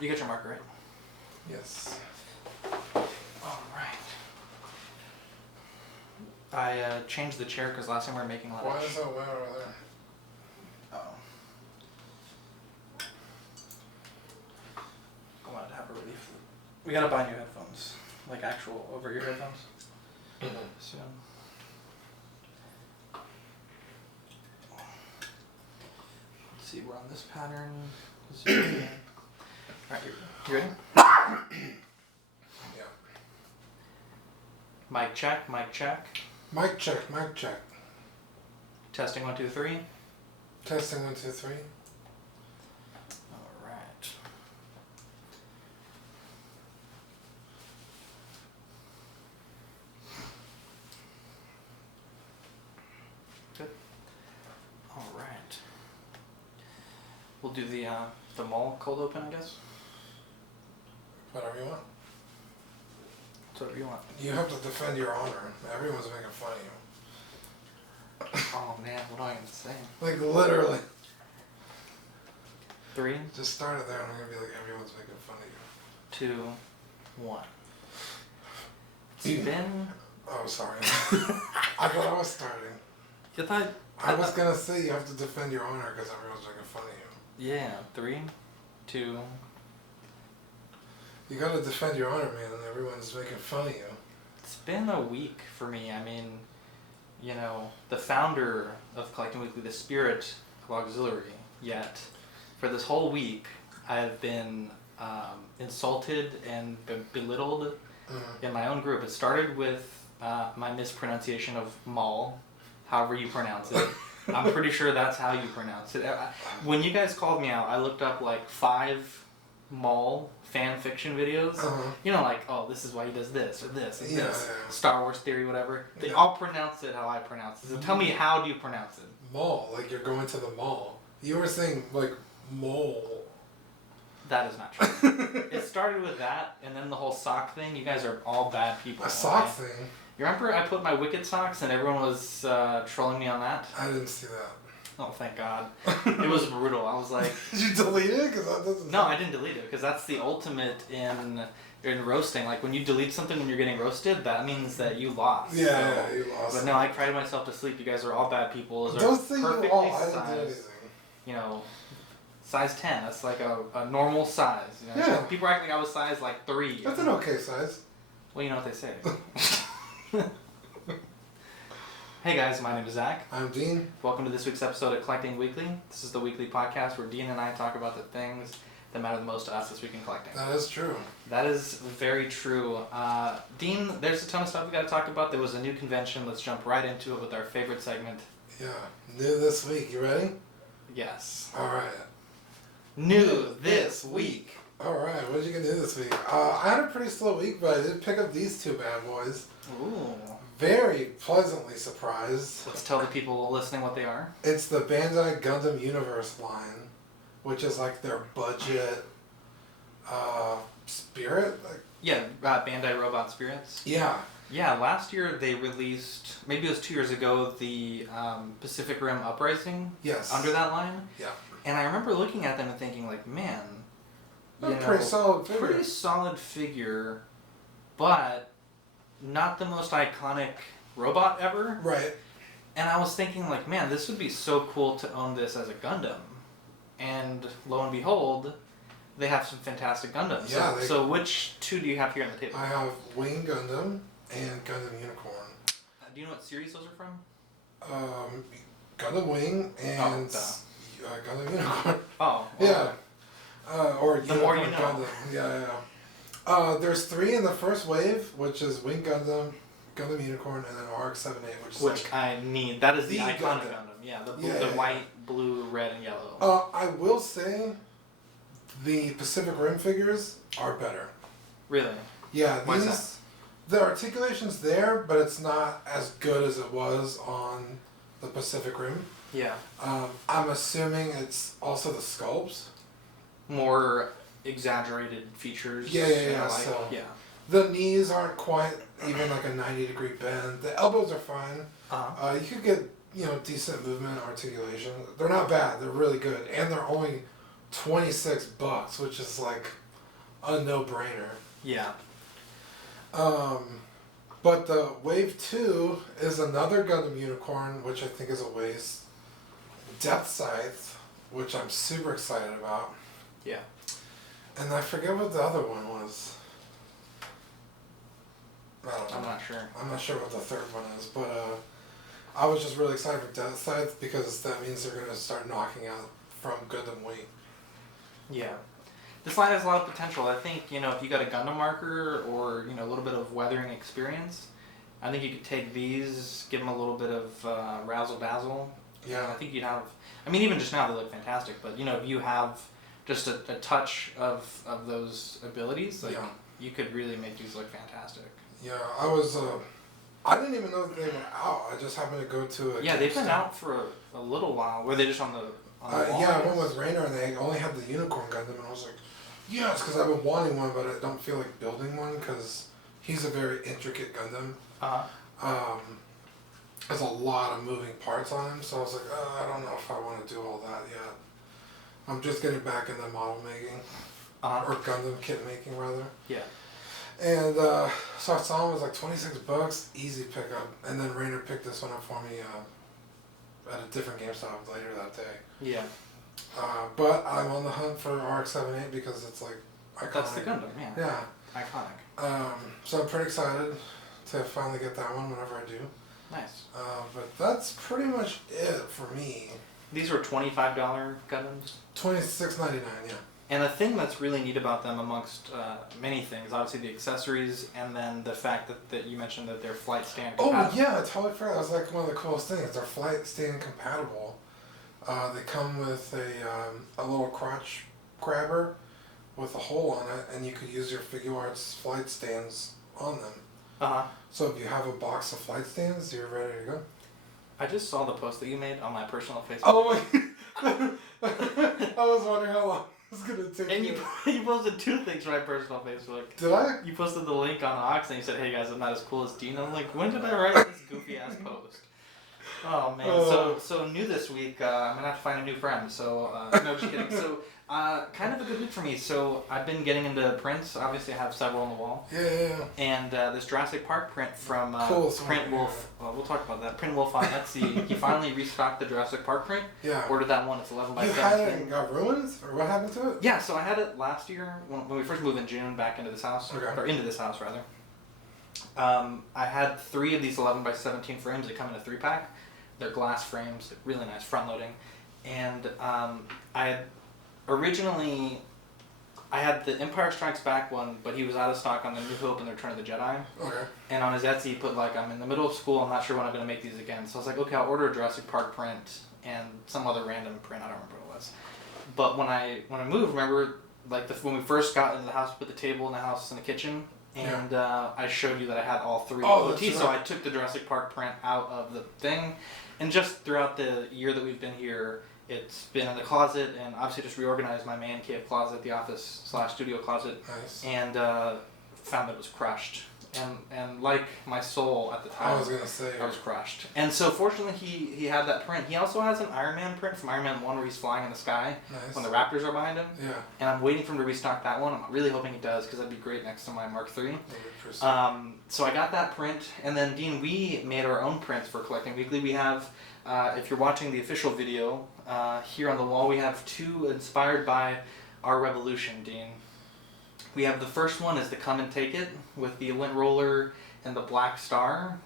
You got your marker, right? Yes. All right. I changed the chair because last time we were making a lot Why of... is that way over there? Oh. I wanted to have a relief. We gotta buy new headphones. Like actual over-ear headphones. Soon. Let's see, we're on this pattern. Alright, you ready? Yeah. Mic check, mic check. Mic check, mic check. Testing 1, 2, 3. Testing 1, 2, 3. Alright. Good. Alright. We'll do the mall cold open, I guess. Whatever you want. It's whatever you want. You have to defend your honor. Everyone's making fun of you. Oh man, what am I gonna say? Like literally. 3, Just start it there and I'm gonna be like, everyone's making fun of you. 2, 1. It's been... Oh, sorry. I thought I was starting. You thought... I was gonna say you have to defend your honor because everyone's making fun of you. Yeah, 3, 2... You gotta defend your honor, man, and everyone's making fun of you. It's been a week for me. I mean, you know, the founder of Collecting Weekly, the spirit of auxiliary, yet for this whole week I've been insulted and belittled in my own group. It started with my mispronunciation of mall, however you pronounce it. I'm pretty sure that's how you pronounce it. When you guys called me out, I looked up like 5 mall fan fiction videos. You know, like, oh, this is why he does this or this and this. Yeah. Star Wars theory, whatever. They all pronounce it how I pronounce it. So tell me, how do you pronounce it? Mall, like you're going to the mall. You were saying like mole. That is not true. It started with that, and then the whole sock thing. You guys are all bad people. A sock okay? thing? You remember I put my Wicked socks and everyone was trolling me on that? I didn't see that. Oh, thank God. It was brutal. I was like... Did you delete it? Cause that doesn't No, I didn't delete it, because that's the ultimate in roasting. Like, when you delete something when you're getting roasted, that means that you lost. Yeah, you lost. But no, I cried myself to sleep. You guys are all bad people. Those Don't are say you perfectly all. I didn't do sized, anything. you know, size 10. That's like a normal size. You know? Yeah. People are acting like I was size like 3. That's an okay size. Well, you know what they say. Hey guys, my name is Zach. I'm Dean. Welcome to this week's episode of Collecting Weekly. This is the weekly podcast where Dean and I talk about the things that matter the most to us this week in collecting. That is true. That is very true. Dean, there's a ton of stuff we got to talk about. There was a new convention. Let's jump right into it with our favorite segment. Yeah. New this week. You ready? Yes. Alright. New this week. Alright, what did you get new this week? I had a pretty slow week, but I did pick up these 2 bad boys. Ooh. Very pleasantly surprised. Let's tell the people listening what they are. It's the Bandai Gundam Universe line, which is like their budget spirit. Like, Yeah, Bandai Robot Spirits. yeah. Yeah, last year they released, maybe it was 2 years ago, the Pacific Rim Uprising. Yes. Under that line. Yeah. And I remember looking at them and thinking, like, man, you know, Pretty solid figure. Pretty solid figure, but not the most iconic robot ever. Right. And I was thinking, like, man, this would be so cool to own this as a Gundam. And lo and behold, they have some fantastic Gundams. Yeah, So which 2 do you have here on the table? I have Wing Gundam and Gundam Unicorn. Do you know what series those are from? Gundam Wing and Gundam Unicorn. Oh. Yeah. Or The more Unicorn you know. Gundam. Yeah. There's 3 in the first wave, which is Wing Gundam, Gundam Unicorn, and then RX-78, which is Which I need. That is the iconic Gundam. Gundam. Yeah, the Yeah. white, blue, red, and yellow. I will say the Pacific Rim figures are better. Really? Yeah, Why is these the articulation's there, but it's not as good as it was on the Pacific Rim. Yeah. I'm assuming it's also the sculpts. More exaggerated features. Yeah. you know, like, So yeah. the knees aren't quite even like a 90-degree bend. The elbows are fine. Uh-huh. You could get decent movement, articulation. They're not bad. They're really good, and they're only $26, which is like a no-brainer. Yeah. But the Wave 2 is another Gundam Unicorn, which I think is a waste. Depth Scythe, which I'm super excited about. Yeah. And I forget what the other one was. I don't know. I'm not sure. I'm not sure what the third one is, but I was just really excited for Depth Scythe because that means they're going to start knocking out from Gundam Wing. Yeah. This line has a lot of potential. I think, you know, if you got a Gundam marker or, you know, a little bit of weathering experience, I think you could take these, give them a little bit of razzle-dazzle. Yeah. I think you'd have, I mean, even just now they look fantastic, but, you know, if you have just a touch of those abilities, like, you could really make these look fantastic. Yeah, I didn't even know that they were out. I just happened to go to a Yeah, they've been out for a little while. Were they just on the wall? Yeah, I went with Rainer and they only had the Unicorn Gundam and I was like, yes, because I've been wanting one, but I don't feel like building one because he's a very intricate Gundam. There's a lot of moving parts on him, so I was like, I don't know if I want to do all that yet. I'm just getting back into model making, or Gundam kit making rather. Yeah. And so I saw him, it was like $26, easy pickup, and then Rainer picked this one up for me at a different GameStop later that day. Yeah. But I'm on the hunt for RX-78 because it's like iconic. That's the Gundam, yeah. Yeah. Iconic. So I'm pretty excited to finally get that one whenever I do. Nice. But that's pretty much it for me. These were $25 Gundams? $26.99, yeah. And the thing that's really neat about them, amongst many things, obviously the accessories, and then the fact that you mentioned that they're flight stand compatible. Oh yeah, I totally forgot. That was like one of the coolest things. They're flight stand compatible. They come with a little crotch grabber with a hole on it, and you could use your Figuarts flight stands on them. So if you have a box of flight stands, you're ready to go. I just saw the post that you made on my personal Facebook. Oh my! I was wondering how long it was gonna take. And you posted two things to my personal Facebook. Did I? You posted the link on Ox and you said, "Hey guys, I'm not as cool as Dean." I'm like, when did I write this goofy ass post? Oh man! So new this week. I'm gonna have to find a new friend. So no, just kidding. So kind of a good week for me. So I've been getting into prints. Obviously, I have several on the wall. Yeah. And this Jurassic Park print from Cool, Print Wolf. Well, we'll talk about that. Print Wolf on Etsy. He finally restocked the Jurassic Park print. Yeah. Ordered that one. It's 11 by 17. You had it and got ruined, or what happened to it? Yeah. So I had it last year when we first moved in June back into this house, or into this house rather. I had 3 of these 11 by 17 frames. They come in a 3-pack. They're glass frames, really nice front loading, and I had originally I had the Empire Strikes Back one, but he was out of stock on the New Hope and the Return of the Jedi. Okay. And on his Etsy, he put like, I'm in the middle of school, I'm not sure when I'm going to make these again. So I was like, okay, I'll order a Jurassic Park print and some other random print. I don't remember what it was. But when I moved, remember like when we first got into the house, we put the table in the house in the kitchen. And I showed you that I had all 3 OTs, so I took the Jurassic Park print out of the thing. And just throughout the year that we've been here, it's been in the closet, and obviously just reorganized my man cave closet, the office / studio closet, and found that it was crushed. And like my soul at the time, I was gonna say I was crushed. And so fortunately he had that print. He also has an Iron Man print from Iron Man 1 where he's flying in the sky when the Raptors are behind him. Yeah. And I'm waiting for him to restock that one. I'm really hoping he does because that'd be great next to my Mark III. So I got that print, and then Dean, we made our own prints for Collecting Weekly. We have, if you're watching the official video, here on the wall we have 2 inspired by our revolution, Dean. We have the first one is the Come and Take It with the lint roller and the black star.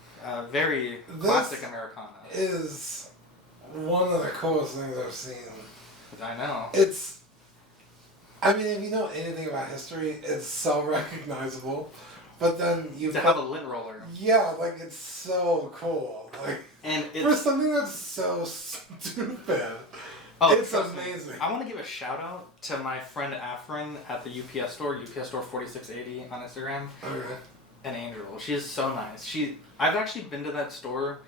Very classic Americana. Is one of the coolest things I've seen. I know. I mean, if you know anything about history, it's so recognizable. But then you have a lint roller. Yeah, like it's so cool. Like, and for something that's so stupid. Oh, it's amazing. I want to give a shout out to my friend Afrin at the UPS store 4680 on Instagram. Okay. An angel. She is so nice. I've actually been to that store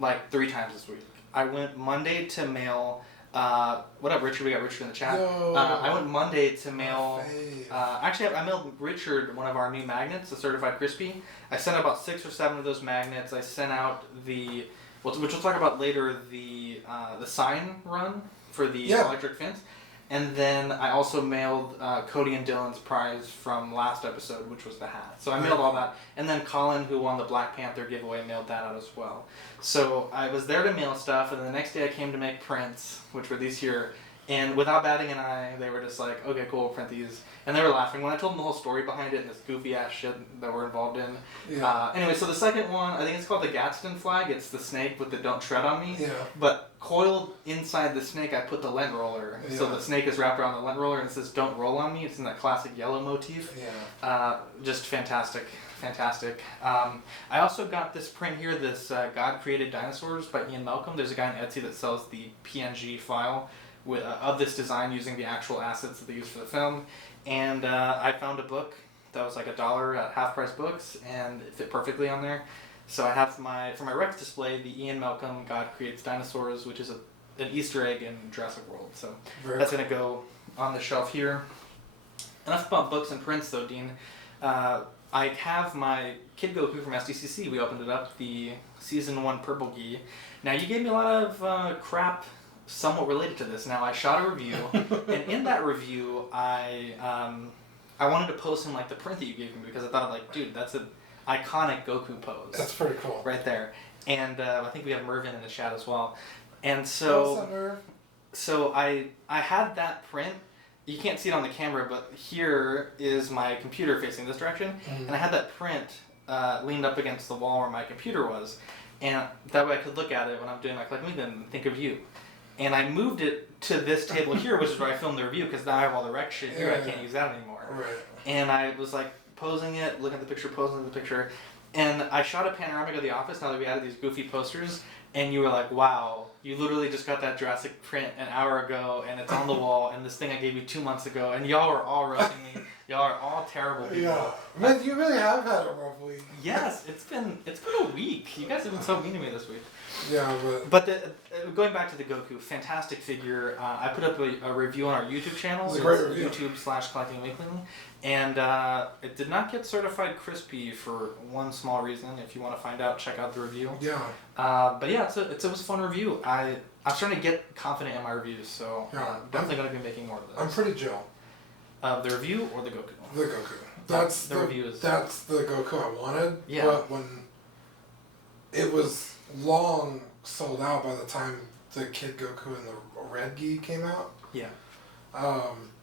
like 3 times this week. I went Monday to mail. What up, Richard? We got Richard in the chat. I went Monday to mail. Actually, I mailed Richard one of our new magnets, the Certified Crispy. I sent out about 6 or 7 of those magnets. I sent out which we'll talk about later, the sign run for the electric fence. And then I also mailed Cody and Dylan's prize from last episode, which was the hat. So I mailed all that. And then Colin, who won the Black Panther giveaway, mailed that out as well. So I was there to mail stuff, and the next day I came to make prints, which were these here. And without batting an eye, they were just like, okay, cool, we'll print these. And they were laughing. When I told them the whole story behind it and this goofy-ass shit that we're involved in. Yeah. Anyway, so the second one, I think it's called the Gadsden flag. It's the snake with the don't tread on me. Yeah. But coiled inside the snake, I put the lint roller. Yeah. So the snake is wrapped around the lint roller and it says don't roll on me. It's in that classic yellow motif. Yeah. Just fantastic. Fantastic. I also got this print here, this God Created Dinosaurs by Ian Malcolm. There's a guy on Etsy that sells the PNG file with, of this design using the actual assets that they used for the film. And I found a book that was like $1 at Half Price Books, and it fit perfectly on there. So I have for my Rex display the Ian Malcolm God Creates Dinosaurs, which is an Easter egg in Jurassic World. So that's going to go on the shelf here. Enough about books and prints, though, Dean. I have my Kid Goku from SDCC. We opened it up, the Season 1 Purple Gi. Now, you gave me a lot of crap somewhat related to this. Now, I shot a review, and in that review, I wanted to post him like the print that you gave me because I thought, like, dude, that's an iconic Goku pose. That's pretty cool. Right there. And I think we have Mervin in the chat as well. And so, What's up, Merv? so I had that print. You can't see it on the camera, but here is my computer facing this direction, and I had that print leaned up against the wall where my computer was, and that way I could look at it when I'm doing my collecting and think of you. And I moved it to this table here, which is where I filmed the review, because now I have all the rec shit here. I can't use that anymore. Right. And I was like posing it, looking at the picture, posing the picture, and I shot a panoramic of the office now that we added these goofy posters. And you were like, wow, you literally just got that Jurassic print an hour ago, and it's on the wall, and this thing I gave you 2 months ago, and y'all are all roasting me. Y'all are all terrible people. Yeah. Man, you really have had a rough week. Yes, it's been a week. You guys have been so mean to me this week. Yeah, But going back to the Goku, fantastic figure. I put up a review on our YouTube channel. It's a great review. YouTube/Collecting Weekly. And it did not get certified crispy for one small reason. If you want to find out, check out the review. Yeah. But yeah, it was a fun review. I'm starting to get confident in my reviews, so definitely going to be making more of those. I'm pretty Joe. The review or the Goku? The Goku. That's the review is. That's the Goku I wanted. Yeah. But when it was long sold out by the time the Kid Goku and the Red Gi came out. Yeah.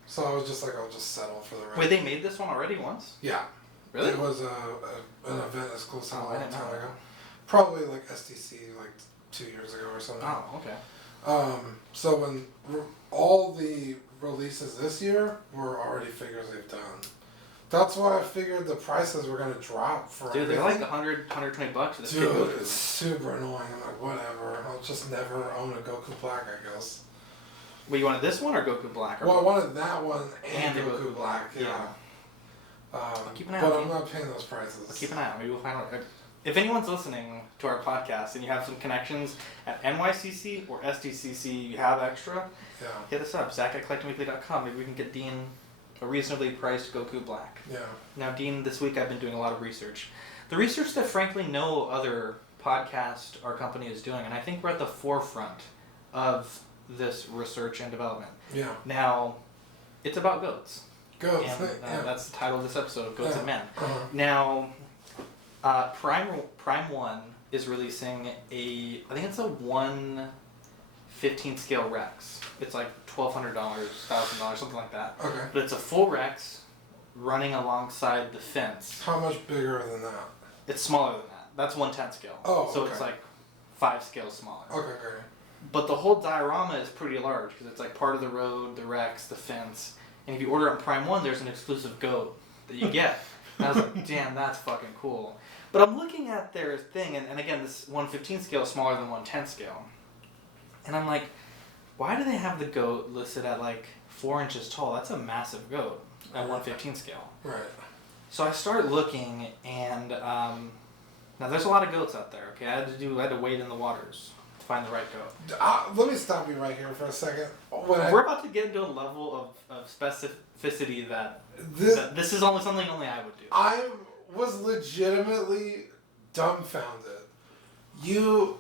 So I was just like, I'll just settle for the Red. Wait, they made this one already once? Yeah. Really? It was an event exclusive a I long didn't know time that. ago. Probably like SDC like 2 years ago or something. Oh, okay. So when all the releases this year were already figures they've done. That's why I figured the prices were gonna drop for Dude, they're everything. like $100, $120 for this Dude, Kid Goku. it's super annoying. I'm like, whatever. I'll just never own a Goku Black, I guess. Wait, you wanted this one or Goku Black? Or Well, I wanted that one and the Goku Black. Yeah. keep an eye but out. I'm not paying those prices. Keep an eye out. Maybe we'll find out. If anyone's listening to our podcast and you have some connections at NYCC or SDCC, you have extra, Yeah. hit us up. Zach at CollectingWeekly.com. Maybe we can get Dean a reasonably priced Goku Black. Yeah. Now, Dean, this week I've been doing a lot of research. The research that, frankly, no other podcast or company is doing, and I think we're at the forefront of this research and development. Yeah. Now, it's about goats. Go. And Yeah. that's the title of this episode, Goats Yeah. and Men. Uh-huh. Now, Prime 1 is releasing I think it's a 1/15 scale Rex. It's like $1,200, $1,000, something like that. Okay. But it's a full Rex running alongside the fence. How much bigger than that? It's smaller than that. That's 1/10 scale. Oh, So okay. it's like 5 scales smaller. Okay. But the whole diorama is pretty large because it's like part of the road, the Rex, the fence. And if you order it on Prime 1, there's an exclusive goat that you get. And I was like, damn, that's fucking cool. But I'm looking at their thing, and again, this 1/15 scale is smaller than 1/10 scale. And I'm like, why do they have the goat listed at like 4 inches tall? That's a massive goat at 1/15 scale. Right. So I start looking, and now there's a lot of goats out there. Okay, I had to wade in the waters to find the right goat. Let me stop you right here for a second. We're about to get into a level of specificity that this is only something only I would do. I was legitimately dumbfounded. You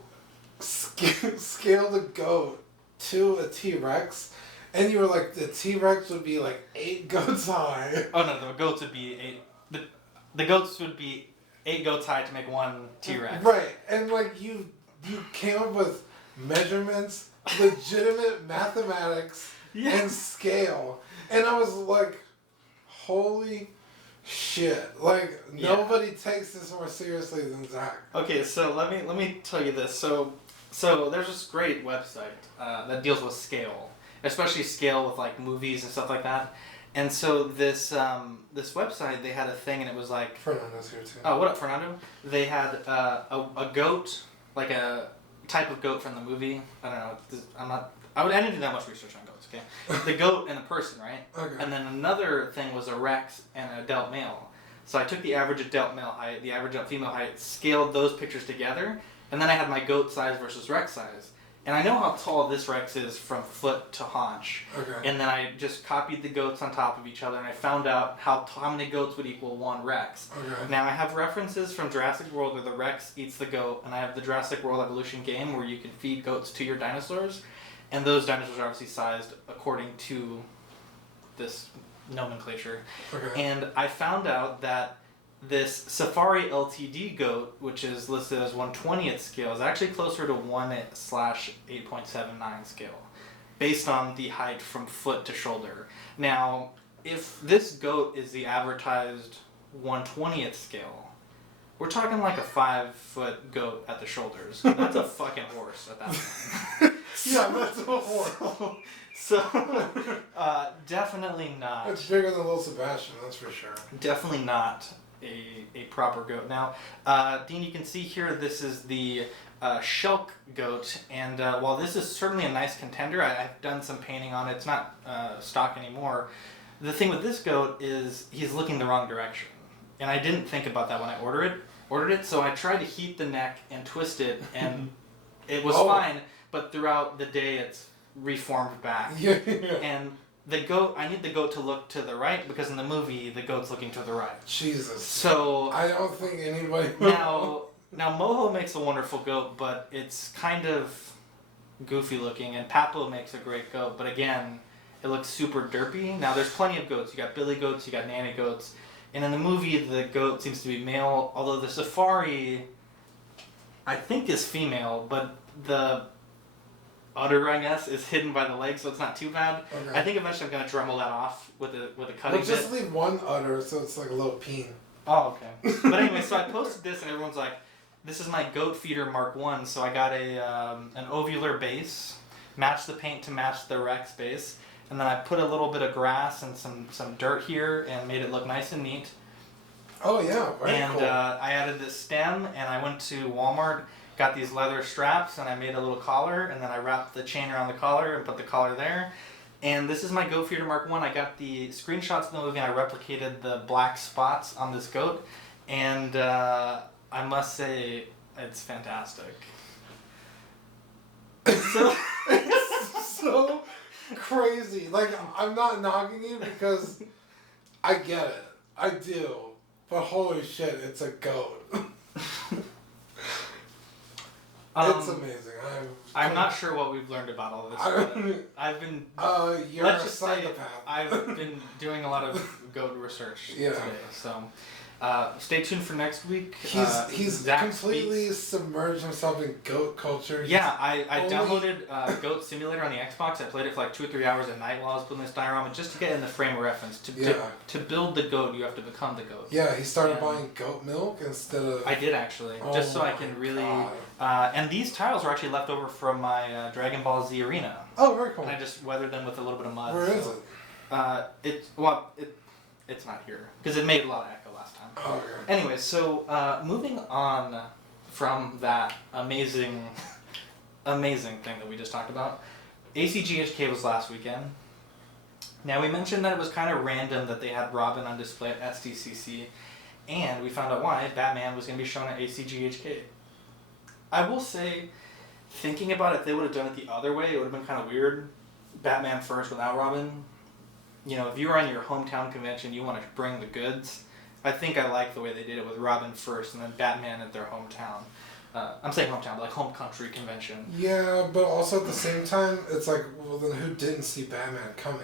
scaled a goat to a T-Rex And you were like, the T-Rex would be like 8 goats high. Oh no, the goats would be the goats would be 8 goats high to make one T-Rex. Right, and like you came up with measurements, legitimate mathematics, and scale, and I was like, holy shit! Like nobody takes this more seriously than Zach. Okay, so let me tell you this. So there's this great website that deals with scale, especially scale with like movies and stuff like that. And so this website, they had a thing, and it was like Fernando's here too. Oh, what up, Fernando? They had a goat, like a type of goat from the movie. I don't know. I didn't do that much research on goats. Okay, the goat and the person, right? Okay. And then another thing was a Rex and an adult male. So I took the average adult male height, the average adult female height, scaled those pictures together, and then I had my goat size versus Rex size. And I know how tall this Rex is from foot to haunch. Okay. And then I just copied the goats on top of each other, and I found out how many goats would equal one Rex. Okay. Now I have references from Jurassic World where the Rex eats the goat, and I have the Jurassic World Evolution game where you can feed goats to your dinosaurs, and those dinosaurs are obviously sized according to this nomenclature. Okay. And I found out that this Safari LTD goat, which is listed as 1/20th scale, is actually closer to 1/8.79 scale, based on the height from foot to shoulder. Now, if this goat is the advertised 1/20th scale, we're talking like a 5-foot goat at the shoulders. That's a fucking horse at that point. Yeah, that's a horse. So, definitely not. It's bigger than Little Sebastian, that's for sure. Definitely not a proper goat. Now, Dean, you can see here this is the Shelk goat, and while this is certainly a nice contender, I've done some painting on it. It's not stock anymore. The thing with this goat is he's looking the wrong direction, and I didn't think about that when I ordered it. So I tried to heat the neck and twist it, and it was fine. But throughout the day, it's reformed back. Yeah. And the goat, I need the goat to look to the right because in the movie the goat's looking to the right. Jesus. So I don't think anybody. now Moho makes a wonderful goat, but it's kind of goofy looking, and Papo makes a great goat, but again, it looks super derpy. Now there's plenty of goats. You got billy goats, you got nanny goats, and in the movie the goat seems to be male, although the Safari I think is female, but the udder, I guess, is hidden by the leg, so it's not too bad. Okay. I think eventually I'm gonna Dremel that off with a cutting Well, just bit. leave one udder so it's like a little peen. Oh, okay. But anyway, so I posted this and everyone's like, "This is my goat feeder Mark 1." So I got an ovular base, matched the paint to match the Rex base, and then I put a little bit of grass and some dirt here and made it look nice and neat. Oh yeah, very And cool. I added this stem, and I went to Walmart, got these leather straps, and I made a little collar, and then I wrapped the chain around the collar and put the collar there. And this is my goat feeder Mark 1. I got the screenshots of the movie, and I replicated the black spots on this goat, and I must say, it's fantastic. So it's so crazy. Like, I'm not knocking you because I get it. I do. But holy shit, it's a goat. It's amazing. I'm not sure what we've learned about all of this. But I've been. You're let's a just say psychopath. I've been doing a lot of goat research Yeah. today. So stay tuned for next week. He's Zach completely speaks. submerged himself in goat culture. Yeah, I only- downloaded Goat Simulator on the Xbox. I played it for like 2 or 3 hours a night while I was building this diorama just to get in the frame of reference. To build the goat, you have to become the goat. Yeah, he started And buying goat milk instead of. I did actually, just so I can really. And these tiles were actually left over from my Dragon Ball Z arena, Oh, very cool. and I just weathered them with a little bit of mud. Where is it? it? It's not here because it made a lot of echo last time. Oh, okay. Anyway, so moving on from that amazing, amazing thing that we just talked about, ACGHK was last weekend. Now we mentioned that it was kind of random that they had Robin on display at SDCC, and we found out why. Batman was going to be shown at ACGHK. I will say, thinking about it, if they would have done it the other way, it would have been kind of weird. Batman first without Robin. You know, if you were on your hometown convention, you want to bring the goods. I think I like the way they did it with Robin first and then Batman at their hometown. I'm saying hometown, but like home country convention. Yeah, but also at the same time, it's like, well, then who didn't see Batman coming?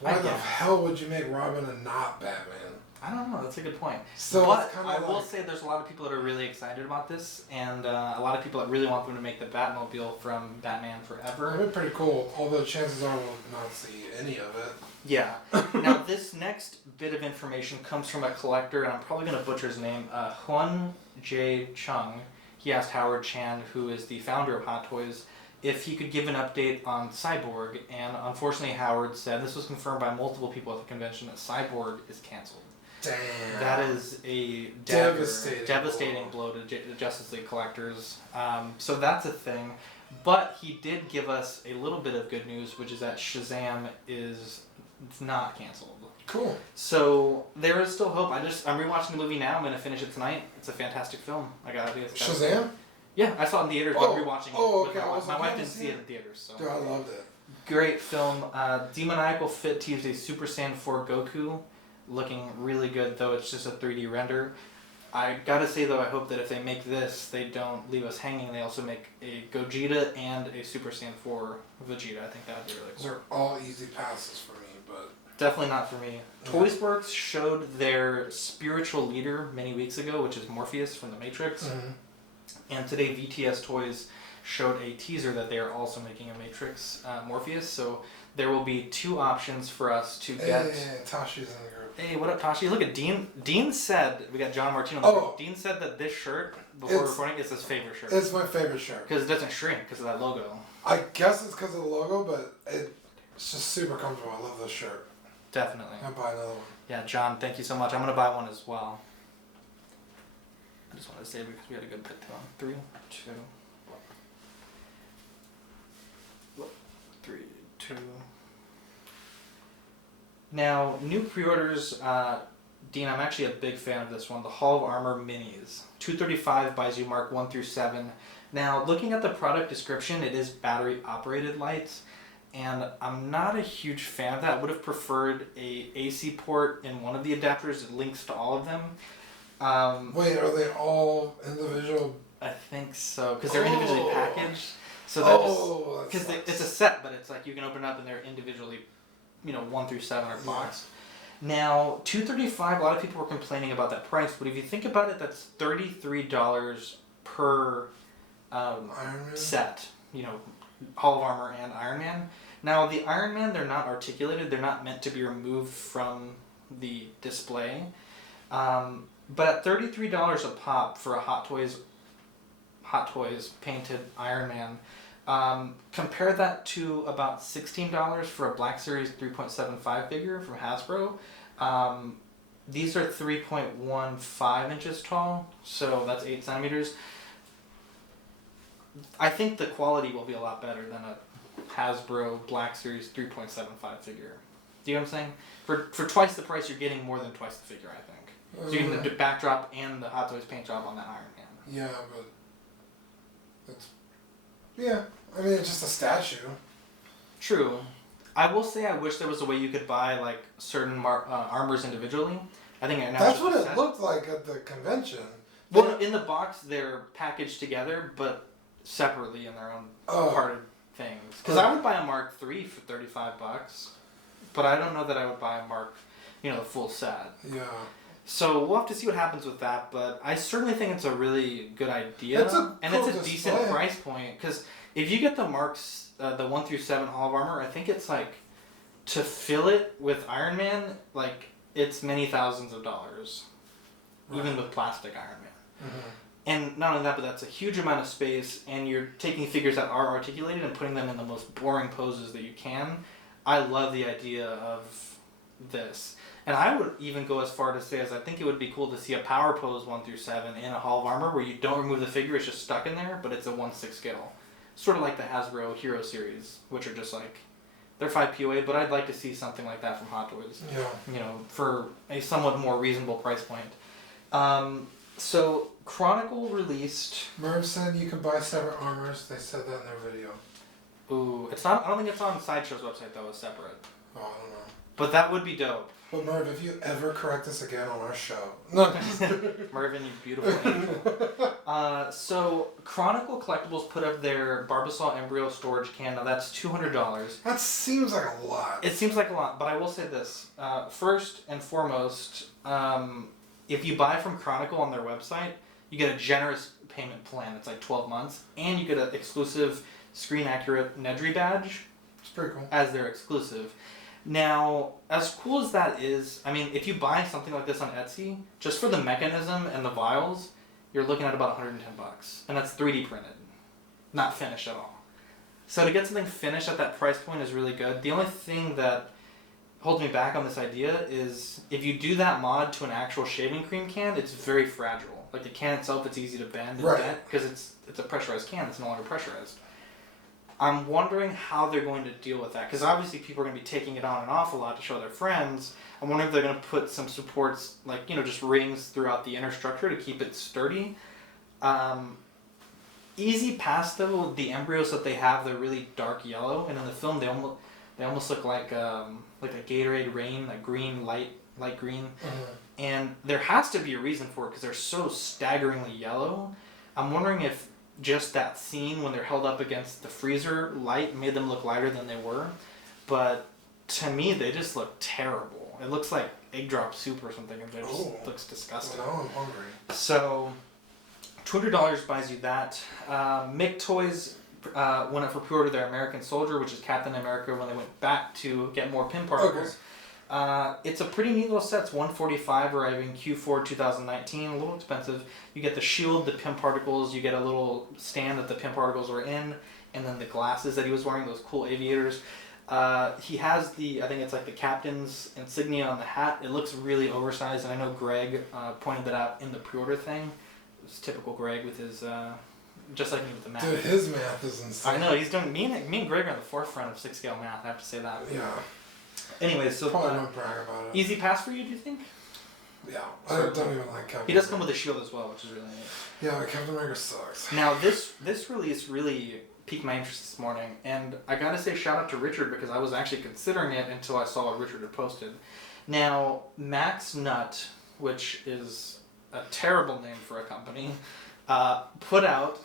Why the hell would you make Robin a not Batman? I don't know. That's a good point. So but I will say there's a lot of people that are really excited about this, and a lot of people that really want them to make the Batmobile from Batman Forever. That'd be pretty cool, although chances are we'll not see any of it. Yeah. Now, this next bit of information comes from a collector, and I'm probably going to butcher his name, Huan J. Chung. He asked Howard Chan, who is the founder of Hot Toys, if he could give an update on Cyborg, and unfortunately Howard said, this was confirmed by multiple people at the convention, that Cyborg is canceled. Damn. That is a devastating blow to Justice League collectors. So that's a thing. But he did give us a little bit of good news, which is that Shazam is not canceled. Cool. So there is still hope. I'm rewatching the movie now. I'm going to finish it tonight. It's a fantastic film. I gotta do it. Shazam? Yeah, I saw it in theaters. I'm rewatching it. Oh, okay. My wife didn't see it in theaters. So. Dude, I loved it. Great film. Demoniacal Fit teases a Super Saiyan 4 Goku. Looking really good, though it's just a 3D render. I gotta say, though, I hope that if they make this, they don't leave us hanging. They also make a Gogeta and a Super Saiyan 4 Vegeta. I think that would be really cool. Those are all easy passes for me, but... Definitely not for me. Yeah. Toys Works showed their spiritual leader many weeks ago, which is Morpheus from The Matrix. Mm-hmm. And today, VTS Toys showed a teaser that they are also making a Matrix Morpheus. So there will be two options for us to get... Hey, Tashi's in the group. Hey, what up, Tashi? Look at Dean. Dean said, we got John Martino on the group. Dean said that this shirt, before recording, is his favorite shirt. It's my favorite shirt. Because it doesn't shrink because of that logo. I guess it's because of the logo, but it's just super comfortable. I love this shirt. Definitely. I'll buy another one. Yeah, John, thank you so much. I'm going to buy one as well. I just wanted to say because we had a good pit on. 3, 2. 3, 2. Now, new pre-orders, Dean, I'm actually a big fan of this one, the Hall of Armor Minis. 235 buys you Mark 1 through 7. Now, looking at the product description, it is battery-operated lights, and I'm not a huge fan of that. I would have preferred a AC port in one of the adapters that links to all of them. Wait, are they all individual? I think so, because they're individually packaged. So because it's a set, but it's like you can open it up and they're individually, 1 through 7 are boxed. Now, $235. A lot of people were complaining about that price, but if you think about it, that's $33 per set. Hall of Armor and Iron Man. Now, the Iron Man, they're not articulated. They're not meant to be removed from the display. But at $33 a pop for a Hot Toys painted Iron Man, compare that to about $16 for a Black Series 3.75 figure from Hasbro. These are 3.15 inches tall, so that's 8 centimeters. I think the quality will be a lot better than a Hasbro Black Series 3.75 figure. Do you know what I'm saying? For twice the price, you're getting more than twice the figure, I think. So you're getting the backdrop and the Hot Toys paint job on that Iron Man. Yeah, but... it's just a statue. True. I will say I wish there was a way you could buy like certain armors individually. I think that's what it looked like at the convention. Well, in the box they're packaged together, but separately in their own parted things. Because I would buy a Mark III for $35, but I don't know that I would buy a Mark, the full set. Yeah. So we'll have to see what happens with that, but I certainly think it's a really good idea. It's a decent price point, because if you get the Marks, the 1 through 7 Hall of Armor, I think it's like, to fill it with Iron Man, like, it's many thousands of dollars, even with plastic Iron Man. Mm-hmm. And not only that, but that's a huge amount of space, and you're taking figures that are articulated and putting them in the most boring poses that you can. I love the idea of this. And I would even go as far to say as I think it would be cool to see a power pose 1 through 7 in a Hall of Armor where you don't remove the figure, it's just stuck in there, but it's a 1/6 scale. Sort of like the Hasbro Hero series, which are just like, they're 5 POA, but I'd like to see something like that from Hot Toys. Yeah. For a somewhat more reasonable price point. So, Chronicle released... Merv said you can buy separate armors. They said that in their video. Ooh, it's not. I don't think it's on Sideshow's website though. It's separate. Oh, I don't know. But that would be dope. But Merv, if you ever correct us again on our show. No. Mervin, you beautiful angel. So, Chronicle Collectibles put up their Barbasol embryo storage can. Now, that's $200. That seems like a lot. It seems like a lot, but I will say this. First and foremost, if you buy from Chronicle on their website, you get a generous payment plan. It's like 12 months. And you get an exclusive screen-accurate Nedry badge. It's pretty cool. As their exclusive. Now, as cool as that is, I mean, if you buy something like this on Etsy, just for the mechanism and the vials, you're looking at about $110. And that's 3D printed. Not finished at all. So to get something finished at that price point is really good. The only thing that holds me back on this idea is if you do that mod to an actual shaving cream can, it's very fragile. Like the can itself, it's easy to bend and bend because it's a pressurized can. It's no longer pressurized. I'm wondering how they're going to deal with that because obviously people are going to be taking it on and off a lot to show their friends. I'm wondering if they're going to put some supports like just rings throughout the inner structure to keep it sturdy. Easy Pass though, the embryos that they have, they're really dark yellow, and in the film they almost look like a Gatorade Rain, a green light green. Mm-hmm. And there has to be a reason for it because they're so staggeringly yellow. I'm wondering if just that scene when they're held up against the freezer light made them look lighter than they were. But to me, they just look terrible. It looks like egg drop soup or something, and it just looks disgusting. Now I'm hungry. So, $200 buys you that. Mick Toys went up for pre-order their American Soldier, which is Captain America when they went back to get more pin particles. Okay. It's a pretty neat little set. It's $145, arriving Q4 2019. A little expensive. You get the shield, the pin particles. You get a little stand that the pin particles were in, and then the glasses that he was wearing, those cool aviators. He has I think it's like the captain's insignia on the hat. It looks really oversized, and I know Greg pointed that out in the pre-order thing. It's typical Greg with his, just like me with the math. Dude, his math is insane. I know, he's doing, me and Greg are on the forefront of 6-scale math, I have to say that. Yeah. Anyways, so probably won't brag about it. Easy Pass for you, do you think? Yeah, I don't even like Captain. He does come with a shield as well, which is really neat. Yeah, Captain America sucks. Now this release really piqued my interest this morning, and I gotta say shout out to Richard because I was actually considering it until I saw what Richard had posted. Now Max Nut, which is a terrible name for a company, put out,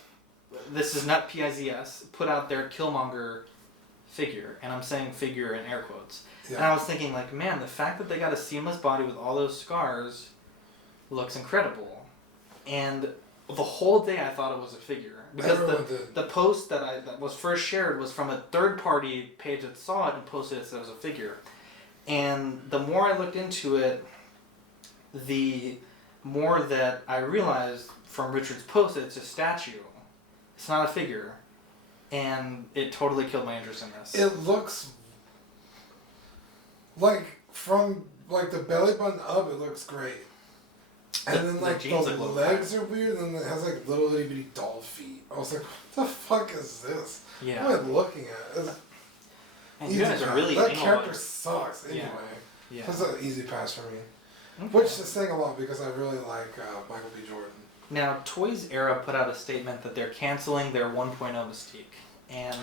this is Nut P-I-Z-S, put out their Killmonger figure, and I'm saying figure in air quotes. Yeah. And I was thinking, like, man, the fact that they got a seamless body with all those scars looks incredible. And the whole day I thought it was a figure. Because the post that was first shared was from a third-party page that saw it and posted it as a figure. And the more I looked into it, the more that I realized from Richard's post that it's a statue. It's not a figure. And it totally killed my interest in this. It looks like from like the belly button up, it looks great, and then like the legs are weird, and it has like little itty bitty doll feet. I was like, what the fuck is this? Yeah. What am I looking at? And you guys are really that character sucks anyway. Yeah. That's an easy pass for me. Okay. Which is saying a lot because I really like Michael B. Jordan. Now, Toys Era put out a statement that they're canceling their 1.0 Mystique. And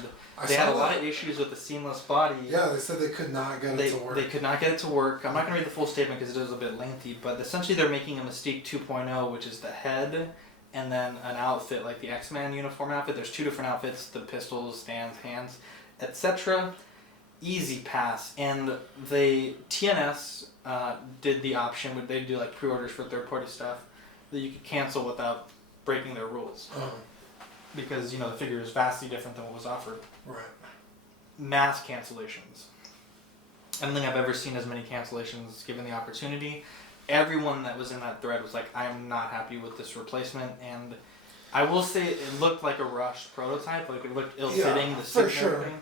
they had a lot of issues with the seamless body. Yeah, they said they could not get it to work. They could not get it to work. I'm not going to read the full statement because it is a bit lengthy, but essentially they're making a Mystique 2.0, which is the head and then an outfit like the X-Men uniform outfit. There's 2 different outfits, the pistols, stands, hands, etc. Easy Pass. And TNS did the option where they do like pre-orders for third-party stuff that you could cancel without breaking their rules. Because, the figure is vastly different than what was offered. Right. Mass cancellations. I don't think I've ever seen as many cancellations given the opportunity. Everyone that was in that thread was like, I am not happy with this replacement. And I will say it looked like a rushed prototype. Like, it looked ill-fitting, the suit and everything.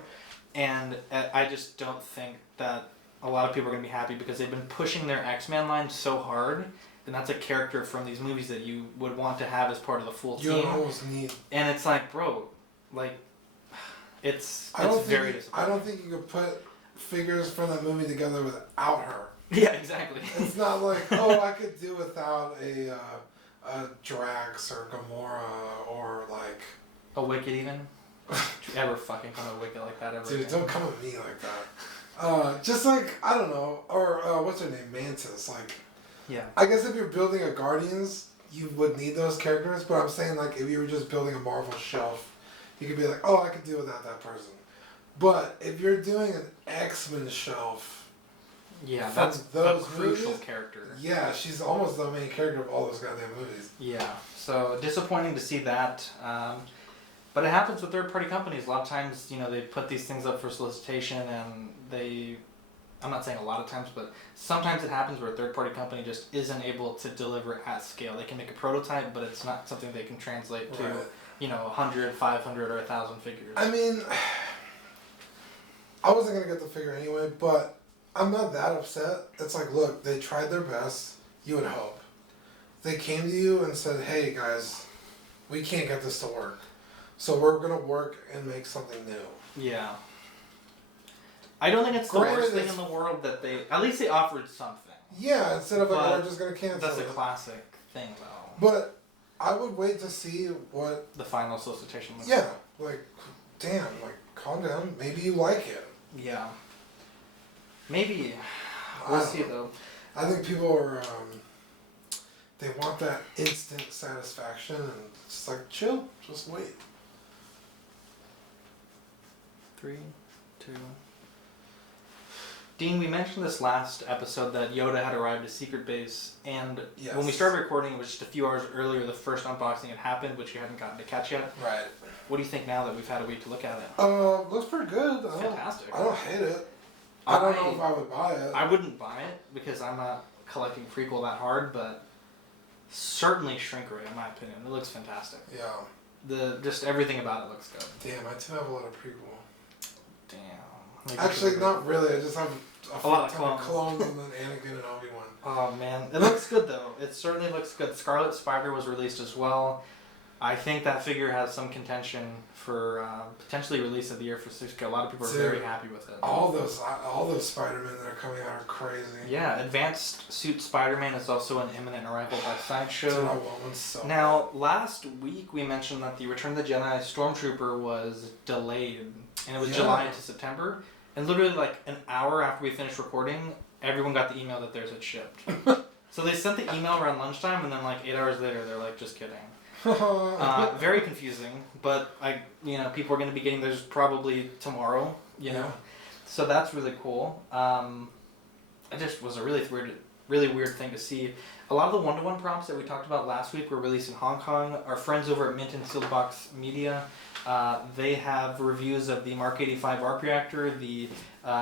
And I just don't think that a lot of people are going to be happy because they've been pushing their X-Men line so hard. And that's a character from these movies that you would want to have as part of the full team. You almost need. And it's like, bro, like, it's very disappointing. I don't think you could put figures from that movie together without her. Yeah, exactly. It's not like, I could do without a Drax or Gamora or like... A Wicked even? Did you ever fucking come at Wicked like that ever Dude, again? don't come at me like that. Just like, I don't know, or what's her name, Mantis. Like, Yeah. I guess if you're building a Guardians, you would need those characters. But I'm saying like if you were just building a Marvel shelf, you could be like, oh, I could do without that person. But if you're doing an X-Men shelf, Yeah, from that's those a crucial movies? character. Yeah, she's almost the main character of all those goddamn movies. Yeah, so disappointing to see that. But it happens with third-party companies. A lot of times, they put these things up for solicitation, and I'm not saying a lot of times, but sometimes it happens where a third-party company just isn't able to deliver at scale. They can make a prototype, but it's not something they can translate to, Right. 100, 500, or 1,000 figures. I mean, I wasn't gonna get the figure anyway, but I'm not that upset. It's like, look, they tried their best. You would hope. They came to you and said, hey guys, we can't get this to work. So we're gonna work and make something new. Yeah. I don't think it's the Granted, worst thing it's- in the world that at least they offered something. Yeah, instead of like, But we're just gonna cancel That's a it. classic thing, though. But I would wait to see what. The final solicitation. looks Yeah, like, damn, like, calm down. Maybe you like it. Yeah. Maybe. I We'll don't see, know. though. I think people are. They want that instant satisfaction, and it's like, chill, just wait. 3, 2. Dean, we mentioned this last episode that Yoda had arrived at Secret Base, and Yes. when we started recording, it was just a few hours earlier. The first unboxing had happened, which you hadn't gotten to catch yet. Right. What do you think now that we've had a week to look at it? Looks pretty good. Fantastic. I don't hate it. I don't know if I would buy it. I wouldn't buy it because I'm not collecting prequel that hard, but certainly Shrink Ray, in my opinion. It looks fantastic. Yeah. Just everything about it looks good. Damn, I too have a lot of prequel. Damn. Maybe Actually, should- not really. I just have A lot of ton of clones. clones and then Anakin and Obi-Wan. Oh man, it looks good though. It certainly looks good. Scarlet Spider was released as well. I think that figure has some contention for potentially release of the year for 6K. A lot of people are Dude, very happy with it. All those Spider-Men that are coming out are crazy. Yeah, Advanced Suit Spider-Man is also an imminent arrival by Sideshow. Dude, I want one so Now, last week we mentioned that the Return of the Jedi Stormtrooper was delayed, and it was Yeah. July into September. And literally, like an hour after we finished recording, everyone got the email that theirs had shipped. So they sent the email around lunchtime, and then like 8 hours later, they're like, "Just kidding." Very confusing, but people are going to be getting theirs probably tomorrow. Yeah. So that's really cool. It just was a really weird thing to see. A lot of the one-to-one prompts that we talked about last week were released in Hong Kong. Our friends over at Mint and Sealed Box Media, they have reviews of the Mark 85 Arc Reactor, the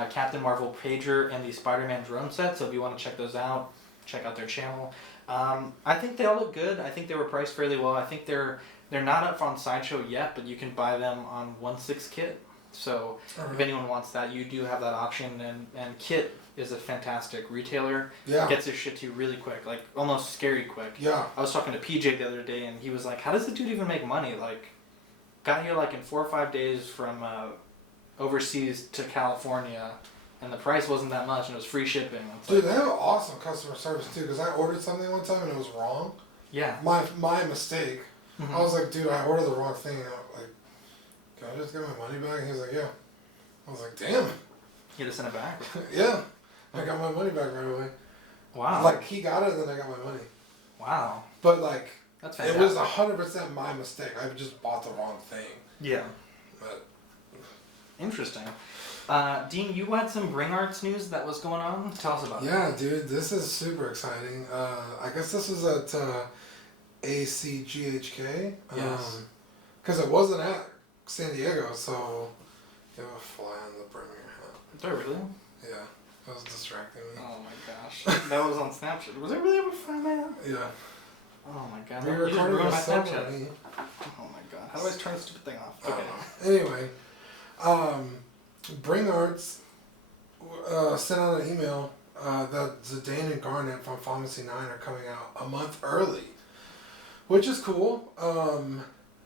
Captain Marvel Pager, and the Spider-Man drone set. So if you want to check those out, check out their channel. I think they all look good. I think they were priced fairly well. I think they're not up on Sideshow yet, but you can buy them on 1/6 Kit. So if anyone wants that, you do have that option. And Kit is a fantastic retailer. Yeah. Gets their shit to you really quick, like almost scary quick. Yeah. I was talking to PJ the other day, and he was like, "How does the dude even make money? Like, got here like in 4 or 5 days from overseas to California, and the price wasn't that much, and it was free shipping." It's Dude, like, they have awesome customer service too. Because I ordered something one time and it was wrong. yeah. My mistake. Mhm. I was like, dude, I ordered the wrong thing. And I'm like, can I just get my money back? And he was like, yeah. I was like, damn. You just send it back. Yeah. I got my money back right away. Wow. Like he got it and then I got my money. Wow. But like That's it fantastic. was 100% my mistake. I just bought the wrong thing. Yeah. But Interesting. Dean, you had some Bring Arts news that was going on. Tell us about it. yeah, dude, this is super exciting. I guess this was at ACGHK. Yes. Because it wasn't at San Diego, so you have a fly on the brim of your hat. Is that really? Yeah, that was distracting me. Oh my gosh. That was on Snapchat. Was it really ever fun, man? Yeah. Oh my god. We You just recorded ruined a my song Snapchat. on me. Oh my god. How do I turn this stupid thing off? Okay. Anyway, Bring Arts sent out an email that Zidane and Garnet from Pharmacy 9 are coming out a month early, which is cool.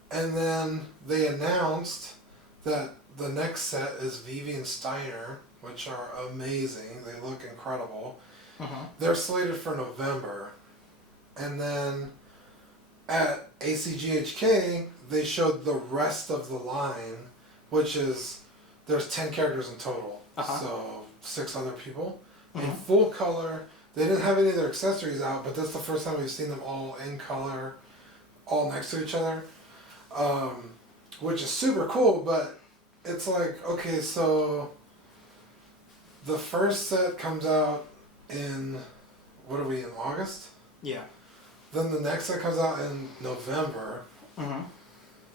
And then they announced that the next set is Vivi and Steiner, which are amazing. They look incredible. Uh-huh. They're slated for November. And then at ACGHK, they showed the rest of the line, which is, there's 10 characters in total. Uh-huh. So 6 other people in Mhm. full color. They didn't have any of their accessories out, but that's the first time we've seen them all in color, all next to each other, which is super cool. But it's like, okay, so the first set comes out in, what are we, in August? Yeah. Then the next set comes out in November. Mm-hmm.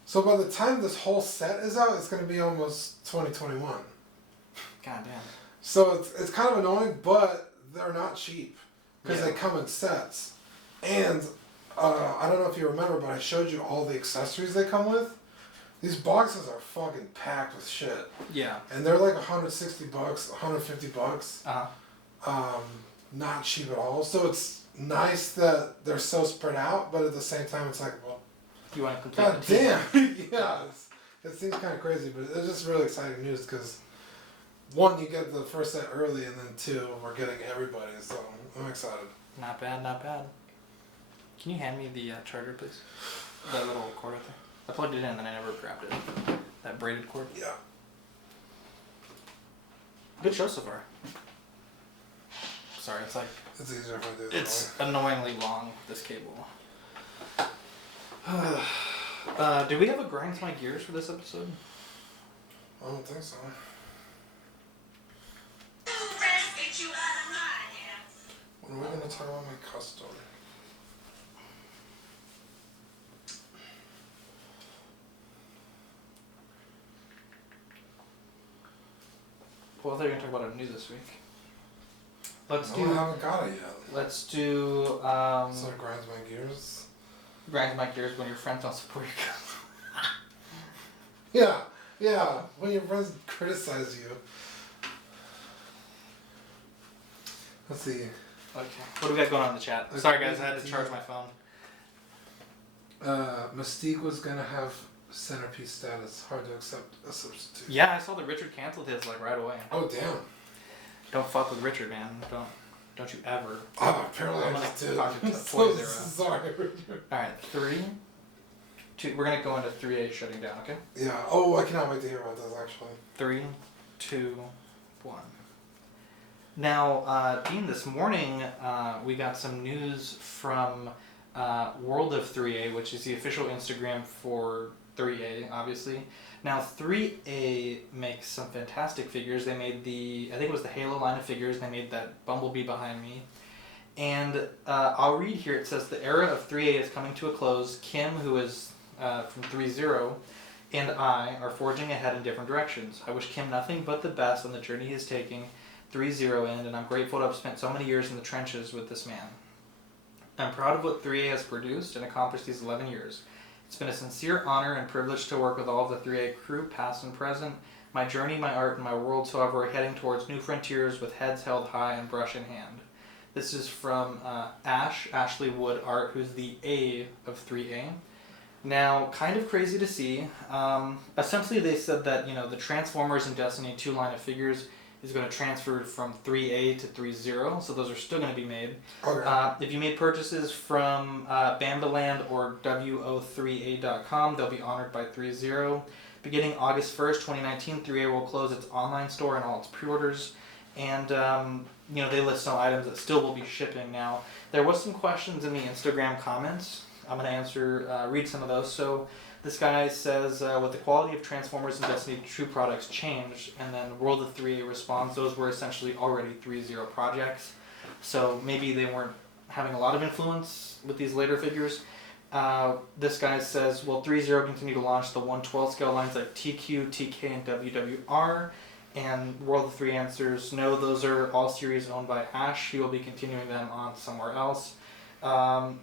So by the time this whole set is out, it's going to be almost 2021. God damn. So it's kind of annoying, but they're not cheap because Yeah. they come in sets. And I don't know if you remember, but I showed you all the accessories they come with. These boxes are fucking packed with shit. Yeah. And they're like $160, $150. Uh-huh. Not cheap at all. So it's nice that they're so spread out, but at the same time, it's like, well, You want to complete god the team. damn. Yeah, it seems kind of crazy, but it's just really exciting news because one, you get the first set early, and then two, we're getting everybody. So I'm excited. Not bad, not bad. Can you hand me the charger, please? That little cord right there. I plugged it in and I never grabbed it. That braided cord. Yeah. Good show so far. Sorry, it's like It's easier if I do it it's annoyingly long. This cable. Do we have a grinds my gears for this episode? I don't think so. When are we going to talk about my custom? Well, I thought you were gonna talk about our news this week. Let's No, do. I haven't got it yet. Let's do. So it grinds my gears. Grinds my gears when your friends don't support your Yeah, yeah. When your friends criticize you. Let's see. Okay. What do we got going on in the chat? Okay. Sorry guys, I had to charge my phone. Mystique was gonna have centerpiece status. Hard to accept a substitute. Yeah, I saw that Richard canceled his like right away. Oh damn. Don't fuck with Richard, man. Don't you ever. Oh, apparently I'm I gonna just did. talk to I'm Toy so Zero. sorry. All right, 3, 2. We're gonna go into 3A shutting down. Okay. Yeah. Oh, I cannot wait to hear about this actually. 3, 2, 1. Now, Dean, this morning we got some news from World of 3A, which is the official Instagram for 3A, obviously. Now, 3A makes some fantastic figures. They made I think it was the Halo line of figures. They made that Bumblebee behind me. And I'll read here. It says, the era of 3A is coming to a close. Kim, who is from 3-0, and I are forging ahead in different directions. I wish Kim nothing but the best on the journey he is taking 3-0 in, and I'm grateful to have spent so many years in the trenches with this man. I'm proud of what 3A has produced and accomplished these 11 years. It's been a sincere honor and privilege to work with all of the 3A crew, past and present. My journey, my art, and my world, however, are heading towards new frontiers with heads held high and brush in hand. This is from Ashley Wood Art, who's the A of 3A. Now, kind of crazy to see. Essentially, they said that the Transformers and Destiny 2 line of figures is going to transfer from 3A to 3.0, so those are still going to be made. Okay. If you made purchases from Bambaland or wo3a.com, they'll be honored by 3.0. Beginning August 1st, 2019, 3A will close its online store and all its pre-orders. And, they list some items that still will be shipping now. There was some questions in the Instagram comments. I'm going to read some of those. So this guy says, with the quality of Transformers and Destiny 2 products changed, and then World of 3A responds, those were essentially already 3.0 projects. So maybe they weren't having a lot of influence with these later figures. This guy says, will 3.0 continue to launch the 1/12 scale lines like TQ, TK, and WWR? And World of 3 answers, no, those are all series owned by Ash. He will be continuing them on somewhere else.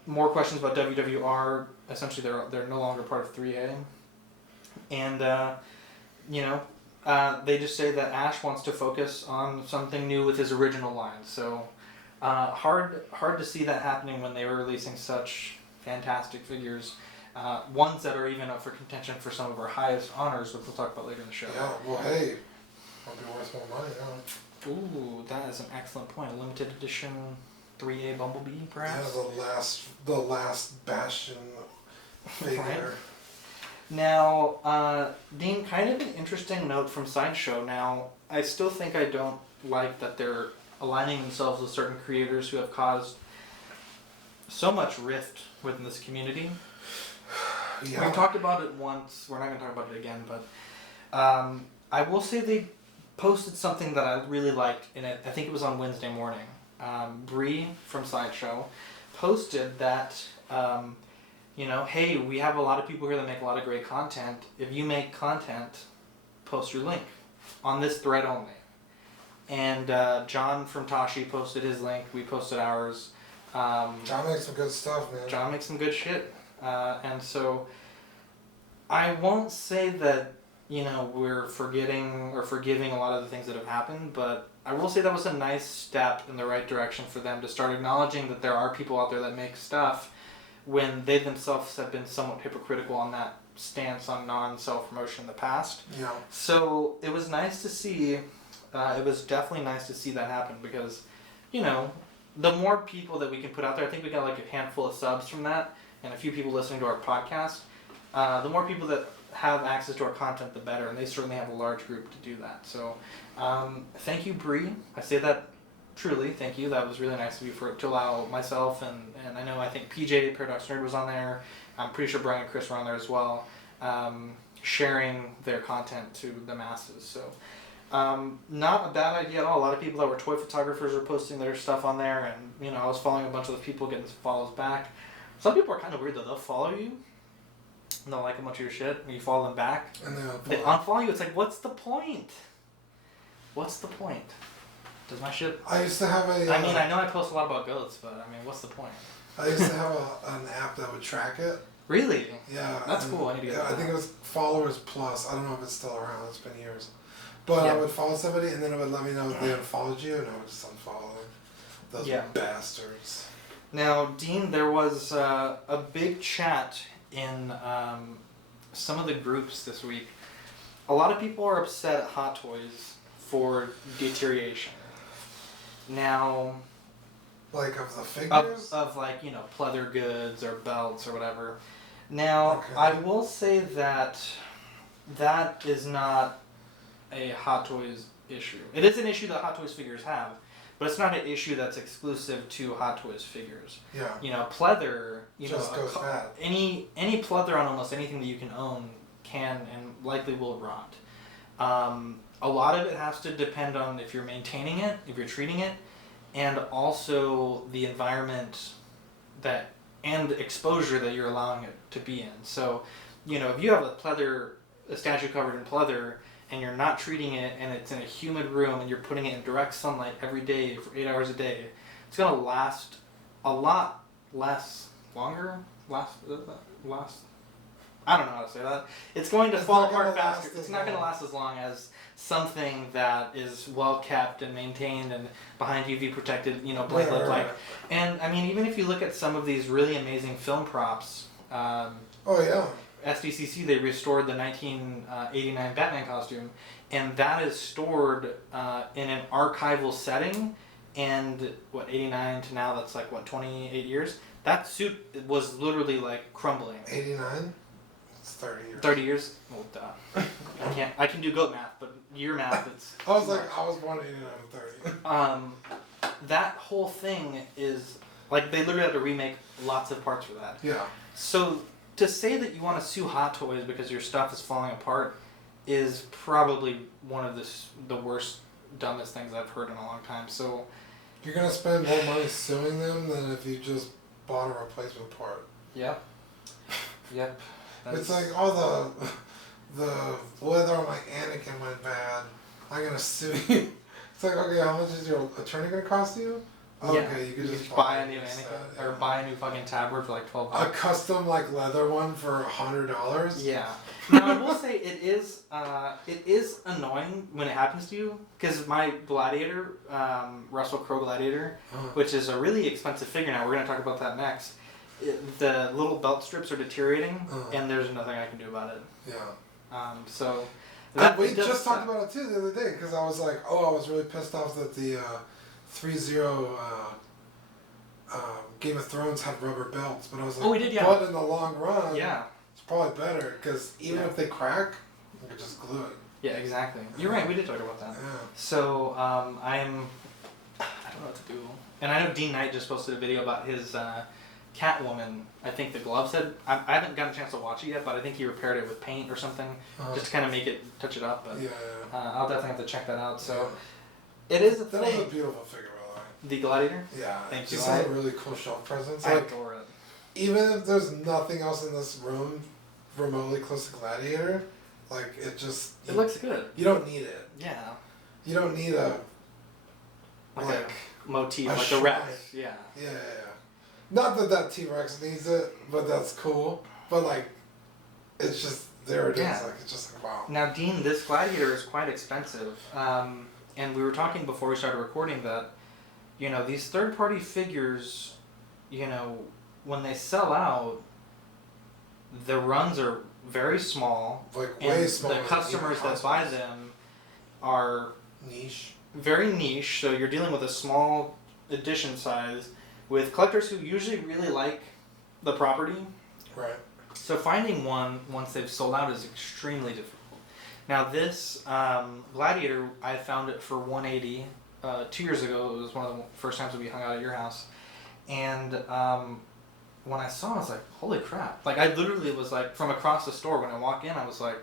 More questions about WWR. Essentially, they're no longer part of 3A. And, they just say that Ash wants to focus on something new with his original line. So, hard to see that happening when they were releasing such fantastic figures. Ones that are even up for contention for some of our highest honors, which we'll talk about later in the show. Yeah. Well, hey, might be worth more money, yeah. Ooh, that is an excellent point. A limited edition 3A Bumblebee, perhaps? Yeah, the last Bastion figure. Right. Now, Dean, kind of an interesting note from Sideshow. Now, I still think I don't like that they're aligning themselves with certain creators who have caused so much rift within this community. Yeah. We talked about it once. We're not going to talk about it again, but I will say they posted something that I really liked, and I think it was on Wednesday morning. Bree from Sideshow posted that, hey, we have a lot of people here that make a lot of great content. If you make content, post your link on this thread only. And John from Tashi posted his link. We posted ours. John makes some good stuff, man. John makes some good shit. And so I won't say that, we're forgetting or forgiving a lot of the things that have happened, but I will say that was a nice step in the right direction for them to start acknowledging that there are people out there that make stuff when they themselves have been somewhat hypocritical on that stance on non-self-promotion in the past. Yeah. So it was nice to see, it was definitely nice to see that happen because, the more people that we can put out there, I think we got like a handful of subs from that and a few people listening to our podcast. The more people that have access to our content, the better, and they certainly have a large group to do that. So thank you, Bree. I say that truly, thank you. That was really nice of you to allow myself and I think PJ, Paradox Nerd, was on there. I'm pretty sure Brian and Chris were on there as well, sharing their content to the masses. So not a bad idea at all. A lot of people that were toy photographers were posting their stuff on there, and I was following a bunch of those people, getting some follows back. Some people are kind of weird though. They'll follow you and they'll like a bunch of your shit and you follow them back. And they unfollow you. It's like, what's the point? What's the point? Does my shit... I used to have a... I know I post a lot about goats, but what's the point? I used to have an app that would track it. Really? Yeah. That's cool. I need to get that. I think it was Followers Plus. I don't know if it's still around. It's been years. But I would follow somebody, and then it would let me know if they unfollowed you, and I would just unfollow them. Those bastards. Now, Dean, there was a big chat in some of the groups this week. A lot of people are upset at Hot Toys for deterioration. Now... Like of the figures? Of like, pleather goods or belts or whatever. Now, okay. I will say that is not a Hot Toys issue. It is an issue that Hot Toys figures have, but it's not an issue that's exclusive to Hot Toys figures. Yeah. Pleather, just goes bad. Any pleather on almost anything that you can own can and likely will rot. A lot of it has to depend on if you're maintaining it, if you're treating it, and also the environment and exposure that you're allowing it to be in. So, if you have a statue covered in pleather, and you're not treating it, and it's in a humid room, and you're putting it in direct sunlight every day for 8 hours a day, it's gonna last a lot longer. I don't know how to say that. It's going to fall apart faster. It's not going to last as long as something that is well kept and maintained and behind UV protected, blade lip like. And even if you look at some of these really amazing film props. SDCC, they restored the 1989 Batman costume, and that is stored in an archival setting. And 89 to now, that's 28 years. That suit was literally crumbling. 89. 30 years. 30 years? Well, duh. I can do goat math, but year math, it's... I was born in 89 and 30. That whole thing is... they literally had to remake lots of parts for that. Yeah. So, to say that you want to sue Hot Toys because your stuff is falling apart is probably one of the worst, dumbest things I've heard in a long time. So... You're going to spend more money suing them than if you just bought a replacement part. Yep. Yep. It's like, the leather on my Anakin went bad. I'm gonna sue you. It's like, okay, how much is your attorney gonna cost you? Okay, you could just buy a new Anakin or buy a new fucking tabard for $12. A custom leather one for $100. Yeah. Now I will say it is annoying when it happens to you because my Gladiator, Russell Crowe Gladiator, which is a really expensive figure now. We're gonna talk about that next. The little belt strips are deteriorating, and there's nothing I can do about it. Yeah. So... we just talked about it too the other day, because I was like, I was really pissed off that the 3-0 Game of Thrones had rubber belts, but I was like, we did, yeah. But in the long run, yeah, it's probably better, because even if they crack, you can just glue it. Yeah, exactly. You're right. We did talk about that. Yeah. So I don't know what to do. And I know Dean Knight just posted a video about his Catwoman. I think the gloves had. I haven't gotten a chance to watch it yet, but I think he repaired it with paint or something, just to kind of make it touch it up. But Yeah. I'll definitely have to check that out. So Yeah. it is a That thing. was a beautiful figure, by the way. The Gladiator. Yeah. Thank it you. just has a really cool shelf presence. I Like, adore it. even if there's nothing else in this room remotely close to Gladiator, like it just It looks good. you don't need it. Yeah. You don't need a Like a motif, a like the shrine. Rex. Yeah. yeah. Not that T-Rex needs it, but that's cool. But like, it's just there. It is. Yeah. Like it's just like wow. Now, Dean, this Gladiator is quite expensive. And we were talking before we started recording that, you know, these third-party figures, you know, when they sell out, the runs are very small. Like And way smaller. the than customers even that buy Cosmos. them are Niche. very niche, so you're dealing with a small edition size with collectors who usually really like the property. Right. So finding one once they've sold out is extremely difficult. Now this Gladiator, I found it for $180 2 years ago. It was one of the first times that we hung out at your house, and when I saw it, I was like, holy crap. Like, I literally was like, from across the store, when I walked in, I was like,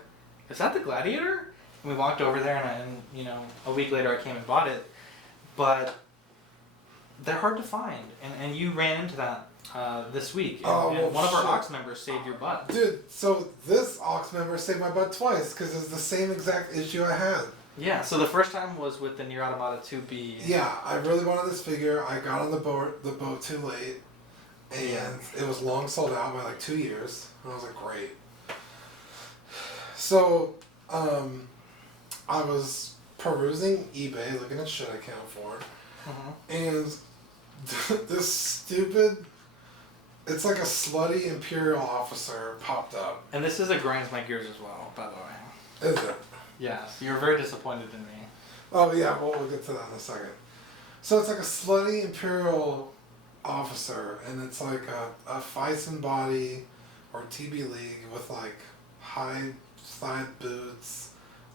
is that the Gladiator? And we walked over there, and you know, a week later I came and bought it. But they're hard to find, and you ran into that this week. And one of our Ox members saved your butt. Dude, so this Ox member saved my butt twice because it's the same exact issue I had. Yeah, so the first time was with the Nier Automata 2B. Yeah, I really wanted this figure. I got on the boat too late, and it was long sold out by like 2 years. And I was like, great. So, I was perusing eBay, looking at shit I can't afford, and this stupid, it's like a slutty Imperial officer popped up. And this is a grinds my gears as well, by the way. Is it? Yes, you were very disappointed in me. Oh yeah, well we'll get to that in a second. So it's like a slutty Imperial officer, and it's like a Fison body or TB League with like high side boots,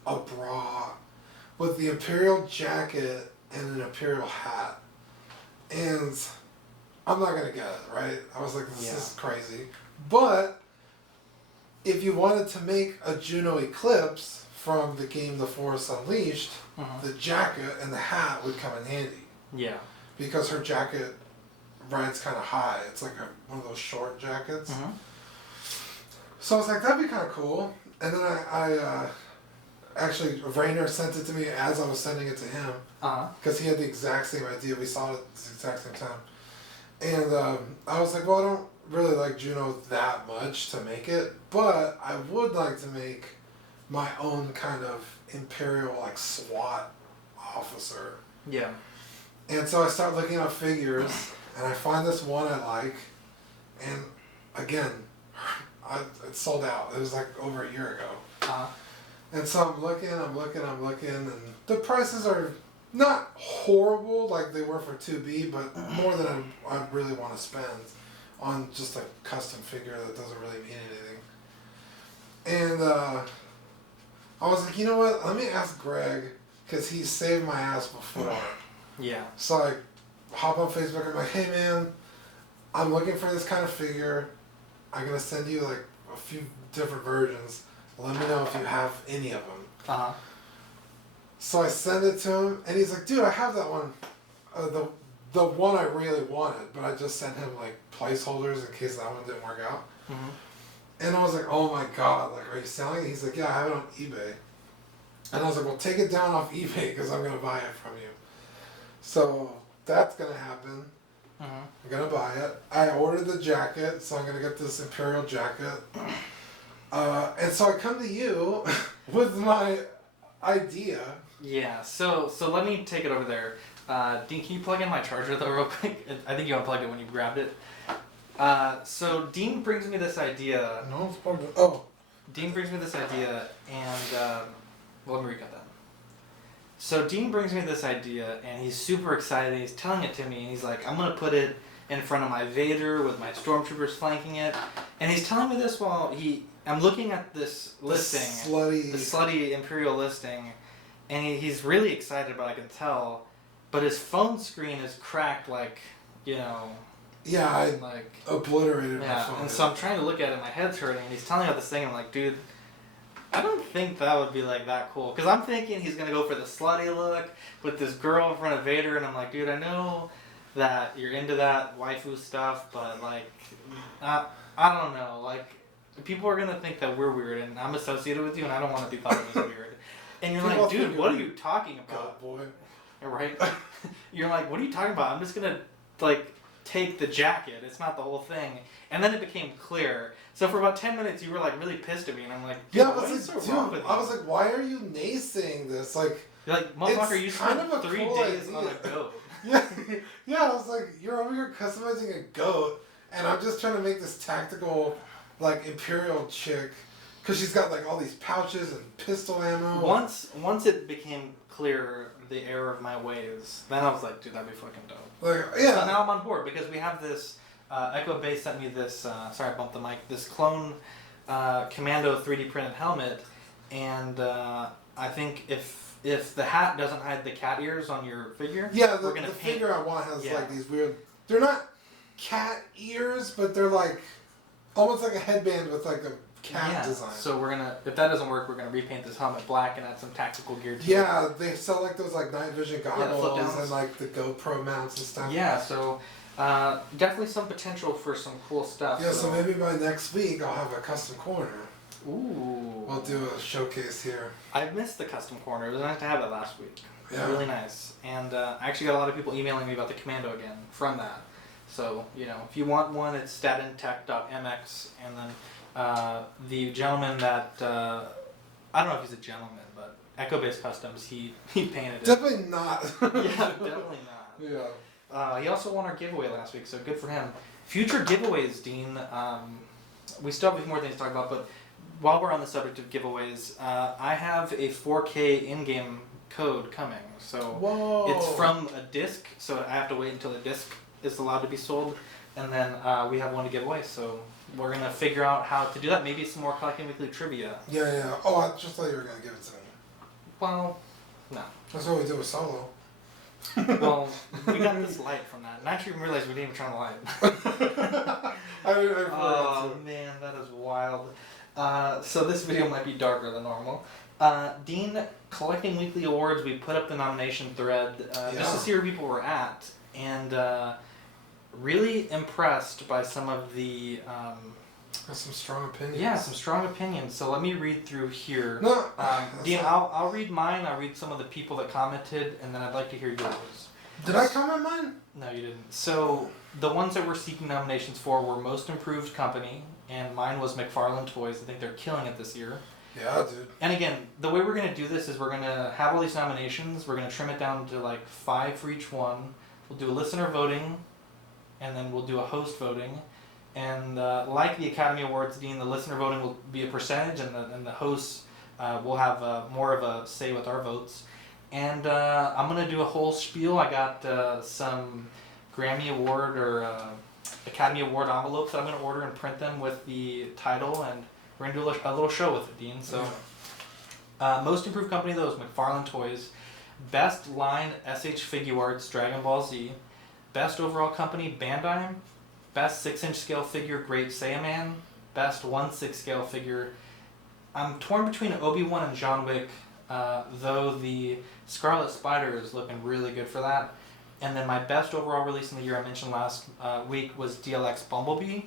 a bra, with the Imperial jacket and an Imperial hat. And I'm not gonna get it, right? I was like, this is crazy. But if you wanted to make a Juno Eclipse from the game The Force Unleashed, the jacket and the hat would come in handy. Yeah. Because her jacket rides kind of high. It's like one of those short jackets. So I was like, that'd be kind of cool. And then I actually, Rainer sent it to me as I was sending it to him. Because he had the exact same idea. We saw it at the exact same time. And I was like, well, I don't really like Juno that much to make it, but I would like to make my own kind of Imperial, like, SWAT officer. Yeah. And so I start looking up figures, and I find this one I like, and again, it's sold out. It was like over a year ago. And so I'm looking, and the prices are not horrible like they were for 2B, but more than I really want to spend on just a custom figure that doesn't really mean anything. And I was like, you know what? Let me ask Greg, because he saved my ass before. Yeah. So I hop on Facebook. I'm like, hey man, I'm looking for this kind of figure. I'm gonna send you like a few different versions. Let me know if you have any of them. So I send it to him, and he's like, dude, I have that one. The one I really wanted, but I just sent him like placeholders in case that one didn't work out. And I was like, oh my god, like, are you selling it? He's like, yeah, I have it on eBay. And I was like, well, take it down off eBay because I'm going to buy it from you. So that's going to happen. I'm going to buy it. I ordered the jacket, so I'm going to get this Imperial jacket. And so I come to you with my idea. Yeah, so let me take it over there. Dean, can you plug in my charger though real quick? I think you unplugged it when you grabbed it. So Dean brings me this idea. No, it's plugged in. Oh. Dean brings me this idea, and well, let me recap that. So Dean brings me this idea, and he's super excited. He's telling it to me, and he's like, I'm going to put it in front of my Vader with my stormtroopers flanking it. And he's telling me this while I'm looking at this The listing, slutty. the slutty Imperial listing, and he's really excited, but I can tell. But his phone screen is cracked, like, you know, Yeah, I like, obliterated my yeah. phone. And so I'm trying to look at it, my head's hurting, and he's telling me about this thing, and I'm like, dude, I don't think that would be like that cool. Because I'm thinking he's gonna go for the slutty look with this girl in front of Vader, and I'm like, dude, I know that you're into that waifu stuff, but like, I don't know. Like, people are gonna think that we're weird, and I'm associated with you, and I don't want to be thought of as weird. And you're People like, dude, think what are you're you talking about? God, boy. Right? You're like, what are you talking about? I'm just gonna like take the jacket. It's not the whole thing. And then it became clear. So for about 10 minutes, you were like really pissed at me, and I'm like, dude, Yeah, I what was is like, so wrong dude, with you? I was like, why are you naysaying this? Like, You're like, motherfucker, it's you kind spent of a 3 cool days idea. on a goat. yeah, yeah. I was like, you're over here customizing a goat, and I'm just trying to make this tactical, like Imperial chick, because she's got like all these pouches and pistol ammo. Once it became clear the error of my ways, then I was like, dude, that'd be fucking dope. Like, So yeah. now I'm on board because we have this. Echo Bay sent me this. Sorry, I bumped the mic. This clone Commando 3D printed helmet, and I think if the hat doesn't hide the cat ears on your figure, Yeah, the we're gonna paint. figure I want has Yeah. like these weird. They're not cat ears, but they're like almost like a headband with like a cat design. So we're gonna, if that doesn't work, we're gonna repaint this helmet black and add some tactical gear to it. Yeah, they sell like those like night vision flip goggles downs. and like the GoPro mounts and stuff. Yeah, so definitely some potential for some cool stuff. Yeah, so maybe by next week I'll have a custom corner. Ooh. We'll do a showcase here. I missed the custom corner. It was nice to have that last week. Yeah. Really nice. And I actually got a lot of people emailing me about the Commando again from that. So, you know, if you want one, it's statintech.mx. And then the gentleman that, I don't know if he's a gentleman, but Echo Base Customs, he painted it. Definitely not. Yeah, definitely not. Yeah. He also won our giveaway last week, so good for him. Future giveaways, Dean. We still have a few more things to talk about, but while we're on the subject of giveaways, I have a 4K in-game code coming. So Whoa. it's from a disc, so I have to wait until the disc is allowed to be sold, and then we have one to give away. So we're gonna figure out how to do that. Maybe some more Collecting Weekly trivia. Yeah, yeah. Oh, I just thought you were gonna give it to me. Well, no. That's what we did with Solo. Well, we got this light from that, and I actually realized we didn't even turn the light. I forgot Oh to. man, that is wild. So this video might be darker than normal. Dean, Collecting Weekly Awards, we put up the nomination thread just Yeah. to see where people were at, and really impressed by some of the Got some strong opinions. yeah, some strong opinions. So let me read through here. No. Dean, I'll read mine. I'll read some of the people that commented, and then I'd like to hear yours. Did I comment mine? No, you didn't. So the ones that we're seeking nominations for were Most Improved Company, and mine was McFarlane Toys. I think they're killing it this year. Yeah, dude. And again, the way we're gonna do this is we're gonna have all these nominations. We're gonna trim it down to like 5 for each one. We'll do a listener voting, and then we'll do a host voting. And like the Academy Awards, Dean, the listener voting will be a percentage, and the hosts will have more of a say with our votes. And I'm gonna do a whole spiel. I got some Grammy Award or Academy Award envelopes that I'm gonna order and print them with the title, and we're gonna do a little show with it, Dean. So, Most Improved Company though is McFarlane Toys. Best Line SH Figuarts Dragon Ball Z. Best Overall Company Bandai. Best 6-inch scale figure Great Saiyaman. Best 1/6 scale figure. I'm torn between Obi-Wan and John Wick, though the Scarlet Spider is looking really good for that. And then my best overall release in the year I mentioned last week was DLX Bumblebee.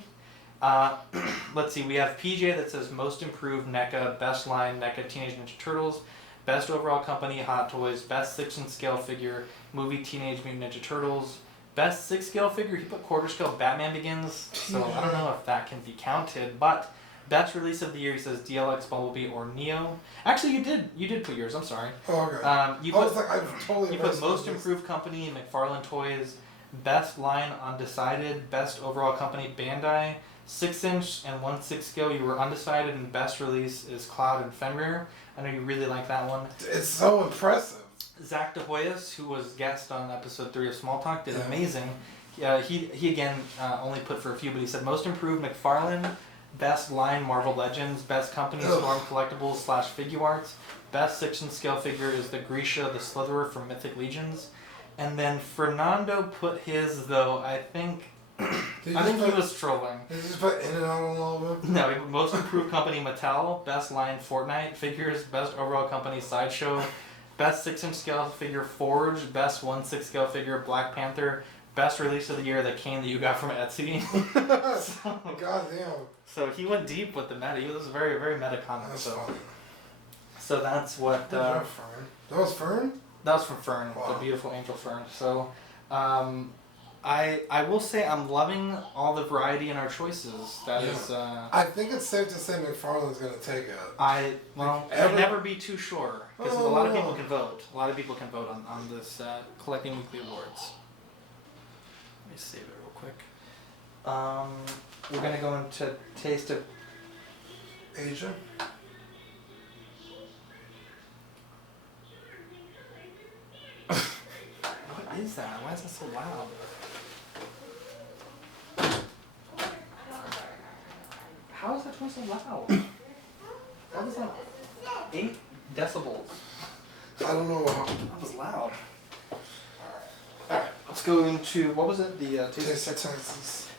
Let's see, we have PJ that says Most Improved NECA, Best Line NECA Teenage Ninja Turtles, Best Overall Company Hot Toys, Best 6-inch scale figure Movie Teenage Mutant Ninja Turtles, Best 6 scale figure, he put quarter scale Batman Begins, so I don't know if that can be counted, but best release of the year he says DLX Bumblebee or Neo. Actually, you did put yours, I'm sorry. Oh, okay. You I put, was like, I've totally you put missed Most this. Improved Company, McFarlane Toys, Best Line Undecided, Best Overall Company Bandai, 6-inch and 1/6 scale you were undecided, and best release is Cloud and Fenrir. I know you really like that one. It's so impressive. Zach De Hoyos, who was guest on episode 3 of Small Talk, did Yeah. amazing. He again only put for a few, but he said Most Improved McFarlane, Best line Marvel Legends. Best company Storm Collectibles / Figuarts. Best 6-inch scale figure is the Grisha the Slitherer from Mythic Legions. And then Fernando put his, though, I think he was trolling. Did you just put In and Out on all of them? No, most improved company Mattel, best line Fortnite figures, best overall company Sideshow, best 6-inch scale figure Forge, best 1/6 scale figure Black Panther, best release of the year the cane that you got from Etsy. God damn. So he went deep with the meta. He was very, very meta comment. That's So, funny. so that's what. Fern. That was Fern? That was from Fern, Wow. the beautiful angel Fern. So, I will say I'm loving all the variety in our choices. That is. I think it's safe to say McFarlane's going to take it. I'd never be too sure because a lot of people can vote. A lot of people can vote on this collecting weekly awards. Let me save it real quick. We're gonna go into taste of Asia. What is that? Why is that so loud? How is that toy so loud? What is that? 8 decibels. I don't know how. That was loud. Alright, let's go into, what was it? The Taste of Texas.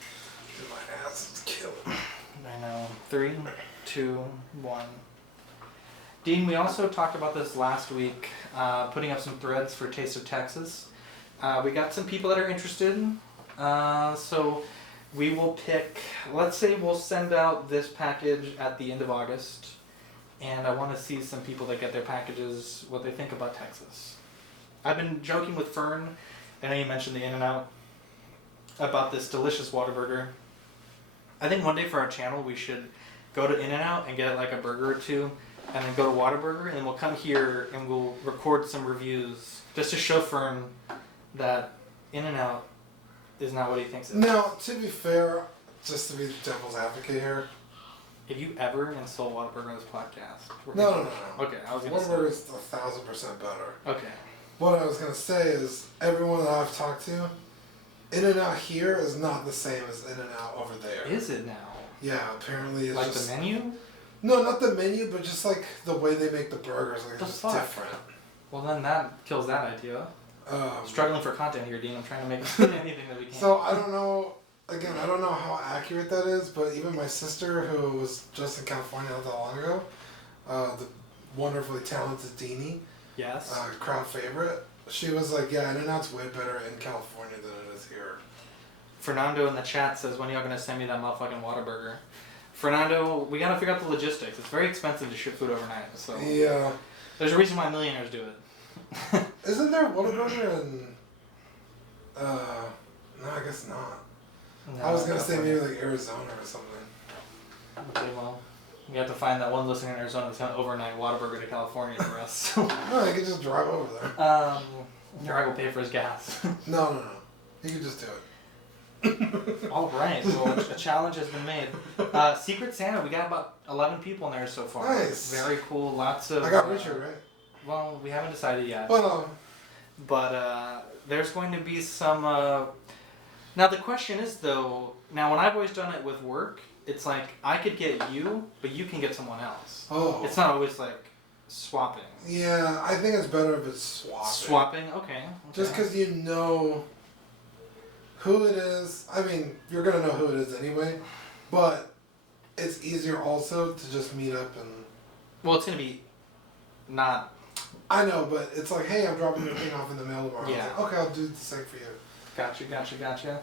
My ass is killing. I know. 3, 2, 1. Dean, we also talked about this last week, putting up some threads for Taste of Texas. We got some people that are interested. So we will pick, let's say we'll send out this package at the end of August. And I want to see some people that get their packages, what they think about Texas. I've been joking with Fern, I know you mentioned the In-N-Out, about this delicious Whataburger. I think one day for our channel we should go to In-N-Out and get like a burger or two, and then go to Whataburger, and then we'll come here and we'll record some reviews, just to show Fern that In-N-Out is not what he thinks it is. Now, to be fair, just to be the devil's advocate here. Have you ever insult Whataburger on this podcast? No. Okay, I was gonna say. Whataburger is 1,000% better. Okay. What I was going to say is, everyone that I've talked to, In-N-Out here is not the same as In-N-Out over there. Is it now? Yeah, apparently it's Like just... the menu? No, not the menu, but just like the way they make the burgers, like The it's just fuck? different. Well, then that kills that idea. Struggling for content here, Dean. I'm trying to make anything that we can. So I don't know. Again, I don't know how accurate that is, but even my sister, who was just in California not that long ago, the wonderfully talented Deanie, Yes. crowd favorite, she was like, "Yeah, In-N-Out's way better in California than it is here." Fernando in the chat says, when are y'all going to send me that motherfucking Whataburger? Fernando, we got to figure out the logistics. It's very expensive to ship food overnight, so... Yeah. There's a reason why millionaires do it. Isn't there Whataburger in... no, I guess not. No, I was gonna say definitely. maybe like Arizona or something. Okay, well, you have to find that one listener in Arizona that's going to overnight Whataburger to California for us. No, you could just drive over there. Drag will pay for his gas. No. You could just do it. All right, well, a challenge has been made. Secret Santa, we got about 11 people in there so far. Nice. Very cool. Lots of. I got Richard, right? Well, we haven't decided yet. Well, But there's going to be some. Now the question is though. Now when I've always done it with work, it's like I could get you, but you can get someone else. Oh. It's not always like swapping. Yeah, I think it's better if it's swapping. Swapping, okay. Just because you know who it is. I mean, you're gonna know who it is anyway, but it's easier also to just meet up and. Well, it's gonna be not. I know, but it's like, hey, I'm dropping your thing off in the mail tomorrow. Yeah. It's like, okay, I'll do the same for you. Gotcha.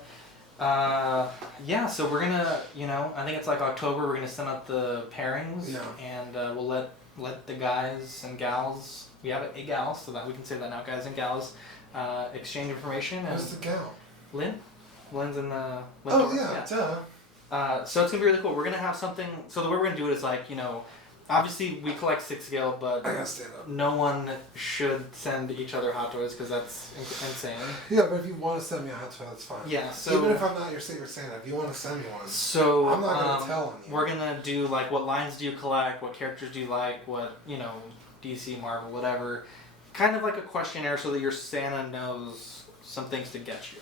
Yeah, so we're gonna, I think it's like October. We're gonna send out the pairings, Yeah. and we'll let the guys and gals. We have a gal, so that we can say that now, guys and gals, exchange information. And Who's the gal? Lynn's in the. Oh yeah, duh. So it's gonna be really cool. We're gonna have something. So the way we're gonna do it is like, obviously we collect 6 scale, but I gotta stand up. no one should send each other hot toys because that's insane. Yeah, but if you want to send me a hot toy, that's fine. Yeah. So even if I'm not your Secret Santa, if you want to send me one, so I'm not gonna tell on you. We're gonna do like what lines do you collect, what characters do you like, what DC, Marvel, whatever. Kind of like a questionnaire so that your Santa knows some things to get you.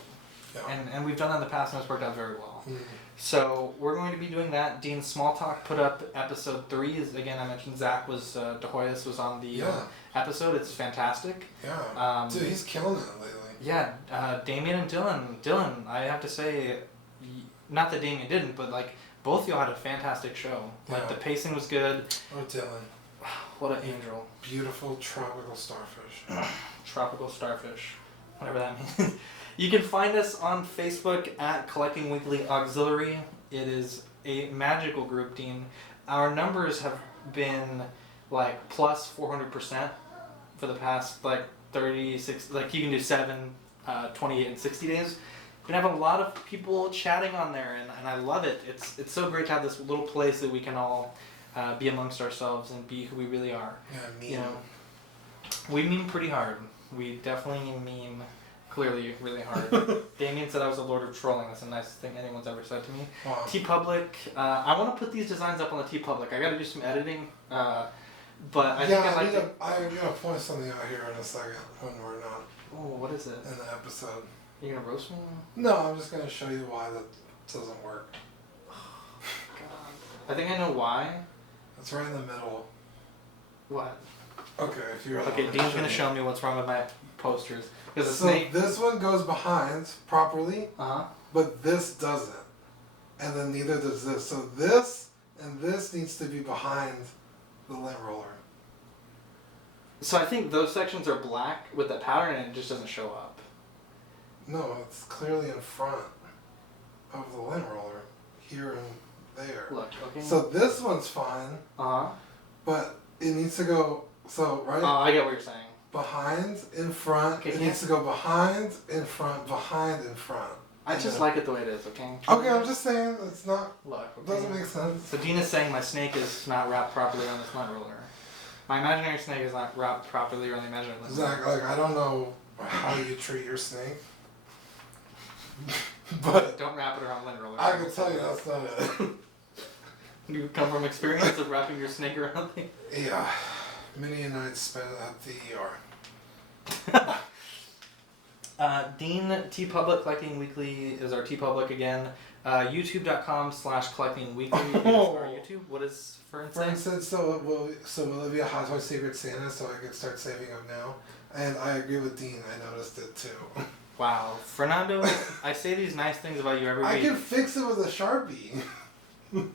Yeah. And we've done that in the past and it's worked out very well. Mm. So we're going to be doing that. Dean Small Talk put up episode 3. Again, I mentioned Zach was, De Hoyos was on the episode. It's fantastic. Yeah. Dude, he's killing it lately. Yeah, Damien and Dylan. Dylan, I have to say, not that Damien didn't, but like both y'all had a fantastic show. Like the pacing was good. Oh, Dylan. What an angel. Beautiful tropical starfish. Tropical starfish. Whatever that means. You can find us on Facebook at Collecting Weekly Auxiliary. It is a magical group, Dean. Our numbers have been like plus 400% for the past like 36, like you can do 7, 28, and 60 days. We have a lot of people chatting on there, and I love it. It's so great to have this little place that we can all be amongst ourselves and be who we really are. Yeah, you know, we meme pretty hard. We definitely meme clearly really hard. Damien said I was a lord of trolling. That's the nicest thing anyone's ever said to me. Wow. TeePublic. I want to put these designs up on the TeePublic. I got to do some editing. But I think I like I'm gonna point something out here in a second when we're not. Oh, what is it? In the episode. Are you gonna roast me? No, I'm just gonna show you why that doesn't work. God. I think I know why. It's right in the middle. What? Okay, if you really Okay, Dean's gonna show me what's wrong with my posters. Because the snake. This one goes behind properly, but this doesn't, and then neither does this. So this and this needs to be behind the lint roller. So I think those sections are black with the pattern, and it just doesn't show up. No, it's clearly in front of the lint roller, here and there. Look, okay. So this one's fine. But it needs to go. So right. Oh, I get what you're saying. Behind, in front. Okay, it needs to go behind, in front, behind, in front. I just like it the way it is, okay? Okay, I'm just saying it's not. Look, okay. Doesn't make sense. So Dean is saying my snake is not wrapped properly on this lint roller. My imaginary snake is not wrapped properly on the imaginary lint roller. Zach, like I don't know how you treat your snake, but don't wrap it around lint roller. I can tell you that's not it. You come from experience of wrapping your snake around things? Yeah. Many a night spent at the ER. Dean TeePublic Collecting Weekly is our TeePublic again. YouTube.com/Collecting Weekly is our YouTube. What is for instance? So will it be a Hot Toy Secret Santa so I can start saving up now? And I agree with Dean. I noticed it too. Wow, Fernando, I say these nice things about you every week. I can fix it with a Sharpie.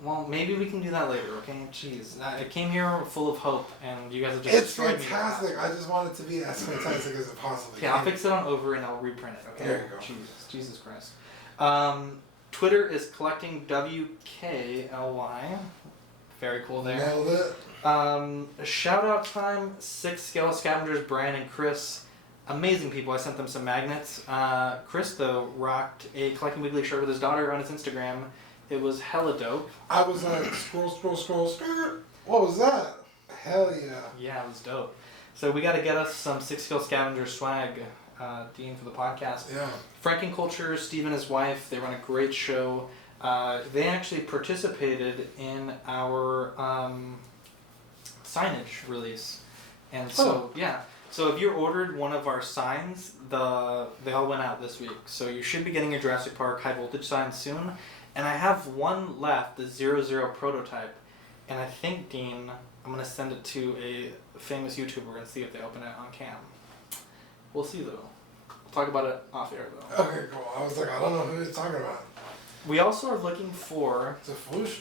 Well, maybe we can do that later, okay? Jeez, I came here full of hope, and you guys have just It's destroyed fantastic. I just want it to be as fantastic as it possibly can. Okay, I'll fix it on over and I'll reprint it, okay? There you go. Jesus Christ. Twitter is collecting WKLY. Very cool there. Nailed it. Shout out time, 6 Scale Scavengers, Brian and Chris. Amazing people. I sent them some magnets. Chris, though, rocked a Collecting Weekly shirt with his daughter on his Instagram. It was hella dope. I was like, scroll. What was that? Hell yeah. Yeah, it was dope. So we got to get us some 6 Scale Scavenger swag, Dean, for the podcast. Yeah. Franken Culture, Steve and his wife, they run a great show. They actually participated in our signage release. And so, yeah. So if you ordered one of our signs, they all went out this week. So you should be getting a Jurassic Park high voltage sign soon. And I have one left, the 00 prototype. And I think, Dean, I'm going to send it to a famous YouTuber and see if they open it on cam. We'll see, though. We'll talk about it off air, though. Okay, cool. I was like, I don't know who you're talking about. We also are looking for... It's a Foosh?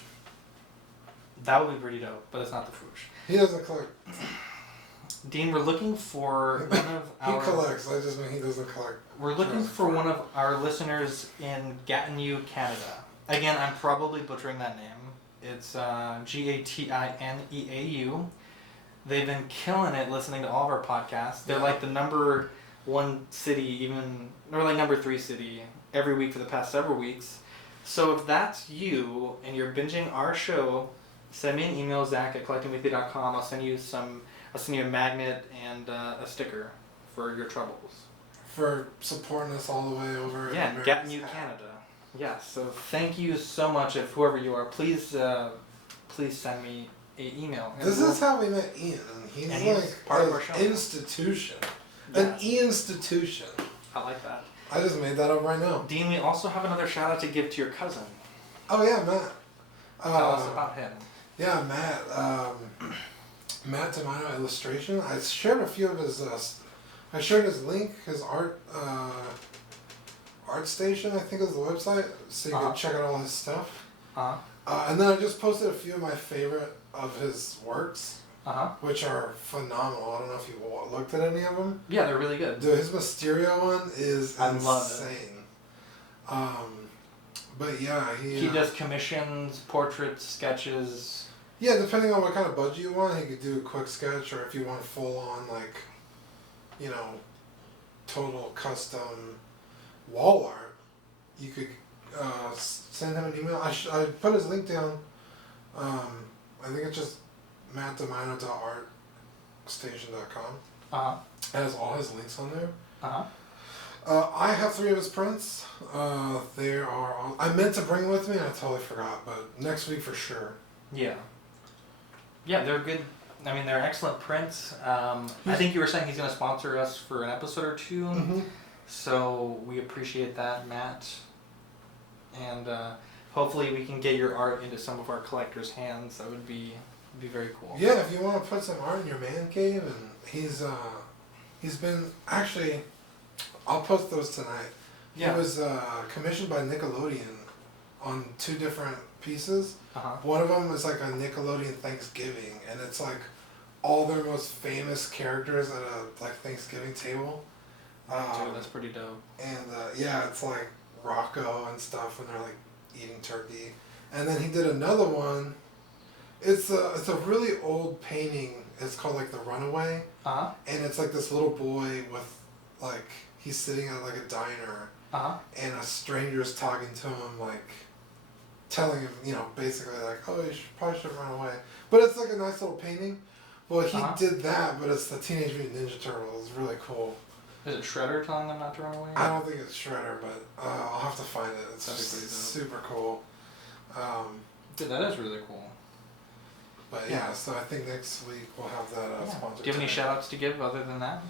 That would be pretty dope, but it's not the Foosh. He doesn't collect. Dean, we're looking for one of our... He collects, I just mean he doesn't collect. We're looking for one of our listeners in Gatineau, Canada. Again, I'm probably butchering that name. It's Gatineau. They've been killing it listening to all of our podcasts. They're like the number 1 city, or like number 3 city every week for the past several weeks. So if that's you and you're binging our show, send me an email, Zach@collectingweekly.com. I'll send you a magnet and a sticker for your troubles. For supporting us all the way over. Yeah, Gatineau, Canada. Yeah, so thank you so much, if whoever you are. Please send me an email. This is how we met Ian. He's like part of our show. Institution. Yeah. An E-institution. I like that. I just made that up right now. Dean, we also have another shout out to give to your cousin. Oh yeah, Matt. Tell us about him. Yeah, Matt. Matt Tamano Illustration. I shared a few of his. I shared his link, his art. ArtStation, I think is the website, so you can check out all his stuff. And then I just posted a few of my favorite of his works, which are phenomenal. I don't know if you looked at any of them. Yeah, they're really good. Dude, his Mysterio one is insane. Love it. But yeah, he does commissions, portraits, sketches. Yeah, depending on what kind of budget you want, he could do a quick sketch, or if you want full on, like, you know, total custom wall art, you could send him an email. I put his link down. I think it's just mattdomino.artstation.com. It has all his links on there. I have 3 of his prints. They are all, I meant to bring with me and I totally forgot, but next week for sure. Yeah. Yeah, they're good. I mean, they're excellent prints. I think you were saying he's going to sponsor us for an episode or 2. Mm-hmm. So we appreciate that, Matt. And hopefully we can get your art into some of our collectors' hands. That would be very cool. Yeah, if you want to put some art in your man cave, and he's been actually, I'll post those tonight. Yeah. He was commissioned by Nickelodeon on 2 different pieces. Uh-huh. One of them was like a Nickelodeon Thanksgiving, and it's like all their most famous characters at a like Thanksgiving table. Dude, that's pretty dope. And yeah, it's like Rocco and stuff when they're like eating turkey. And then he did another one. It's a really old painting. It's called like The Runaway. And it's like this little boy with like he's sitting at like a diner. And a stranger's talking to him, like telling him, you know, basically like, oh, you probably should run away. But it's like a nice little painting. Well, he did that, but it's the Teenage Mutant Ninja Turtles. It's really cool. Is it Shredder telling them not to run away? I don't think it's Shredder, but I'll have to find it. It's super cool. Dude, that is really cool. But yeah, so I think next week we'll have that sponsored. Do you have any shout outs to give other than that?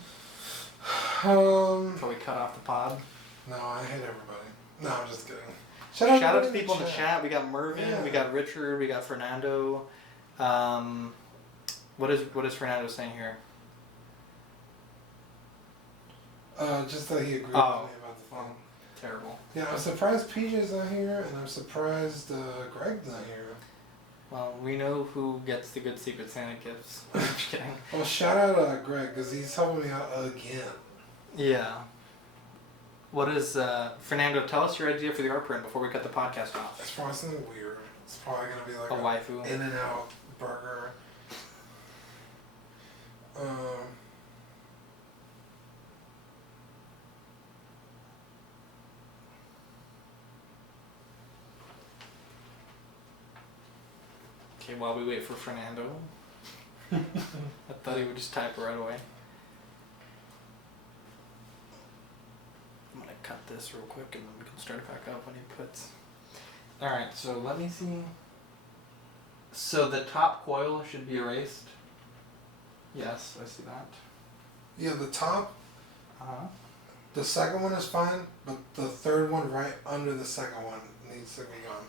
Before we cut off the pod? No, I hate everybody. No, I'm just kidding. Shout out to people in the chat. We got Mervin, we got Richard, we got Fernando. What is Fernando saying here? Just that he agreed with me about the phone. Terrible. Yeah, I'm surprised PJ's not here, and I'm surprised Greg's not here. Well, we know who gets the good Secret Santa gifts. I'm just kidding. Well, shout out Greg, because he's helping me out again. Yeah. What is, Fernando, tell us your idea for the art print before we cut the podcast off. It's probably something weird. It's probably going to be like a waifu. In-N-Out burger. Okay, while we wait for Fernando. I thought he would just type right away. I'm gonna cut this real quick and then we can start it back up when he puts. Alright, so let me see. So the top coil should be erased. Yes, I see that. Yeah, the top. Uh-huh. The second one is fine, but the third one right under the second one needs to be gone.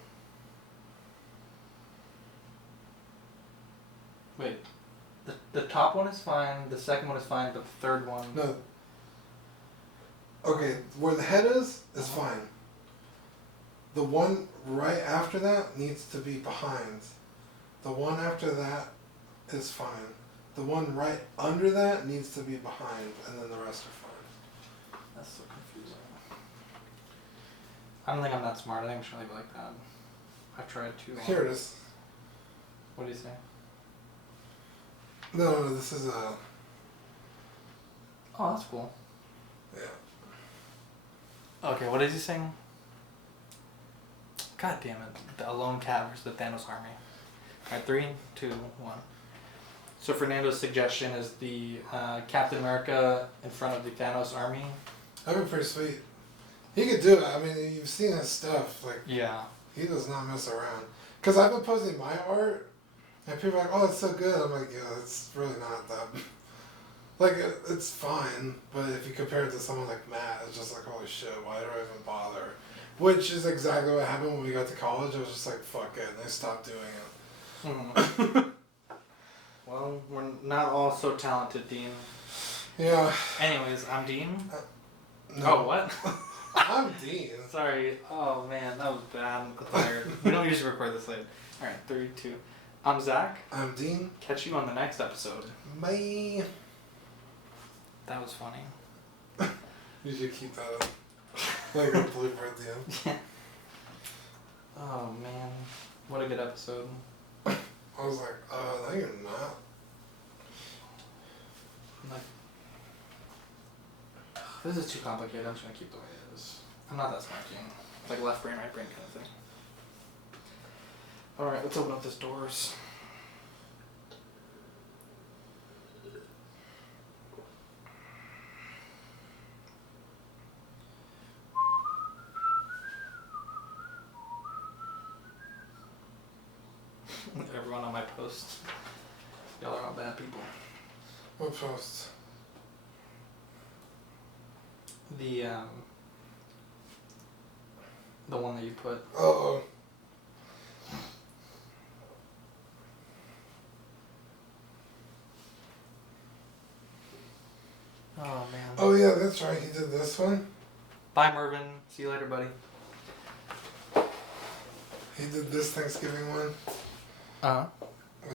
Wait. The top one is fine, the second one is fine, but the third one... No. Okay, where the head is fine. The one right after that needs to be behind. The one after that is fine. The one right under that needs to be behind, and then the rest are fine. That's so confusing. I don't think I'm that smart. I think I'm trying to leave it like that. I've tried too long. Here it is. What do you say? No, this is a... Oh, that's cool. Yeah. Okay, what is he saying? God damn it. The Alone Cat versus the Thanos army. Alright, 3, 2, 1. So Fernando's suggestion is the Captain America in front of the Thanos army. That'd be pretty sweet. He could do it. I mean, you've seen his stuff. Like, yeah. He does not mess around. Because I've been posting my art, and people are like, oh, it's so good. I'm like, yeah, it's really not that. Like, it's fine, but if you compare it to someone like Matt, it's just like, holy shit, why do I even bother? Which is exactly what happened when we got to college. I was just like, fuck it, and I stopped doing it. Mhm. Well, we're not all so talented, Dean. Yeah. Anyways, I'm Dean. No. Oh, what? I'm Dean. Sorry. Oh, man, that was bad. I'm tired. We don't usually record this late. Alright, 3, 2. I'm Zach. I'm Dean. Catch you on the next episode. Bye. That was funny. You should keep that up. Like a blooper at the end. Yeah. Oh, man. What a good episode. I was like, no, you're not. I'm like, this is too complicated. I'm just going to keep it the way it is. I'm not that smart, Dean. It's like left brain, right brain kind of thing. Alright, let's open up this doors. Everyone on my post. Y'all are all bad people. What post? The one that you put. Oh. Oh, man. Oh, yeah, that's right. He did this one. Bye, Mervin. See you later, buddy. He did this Thanksgiving one. Uh-huh.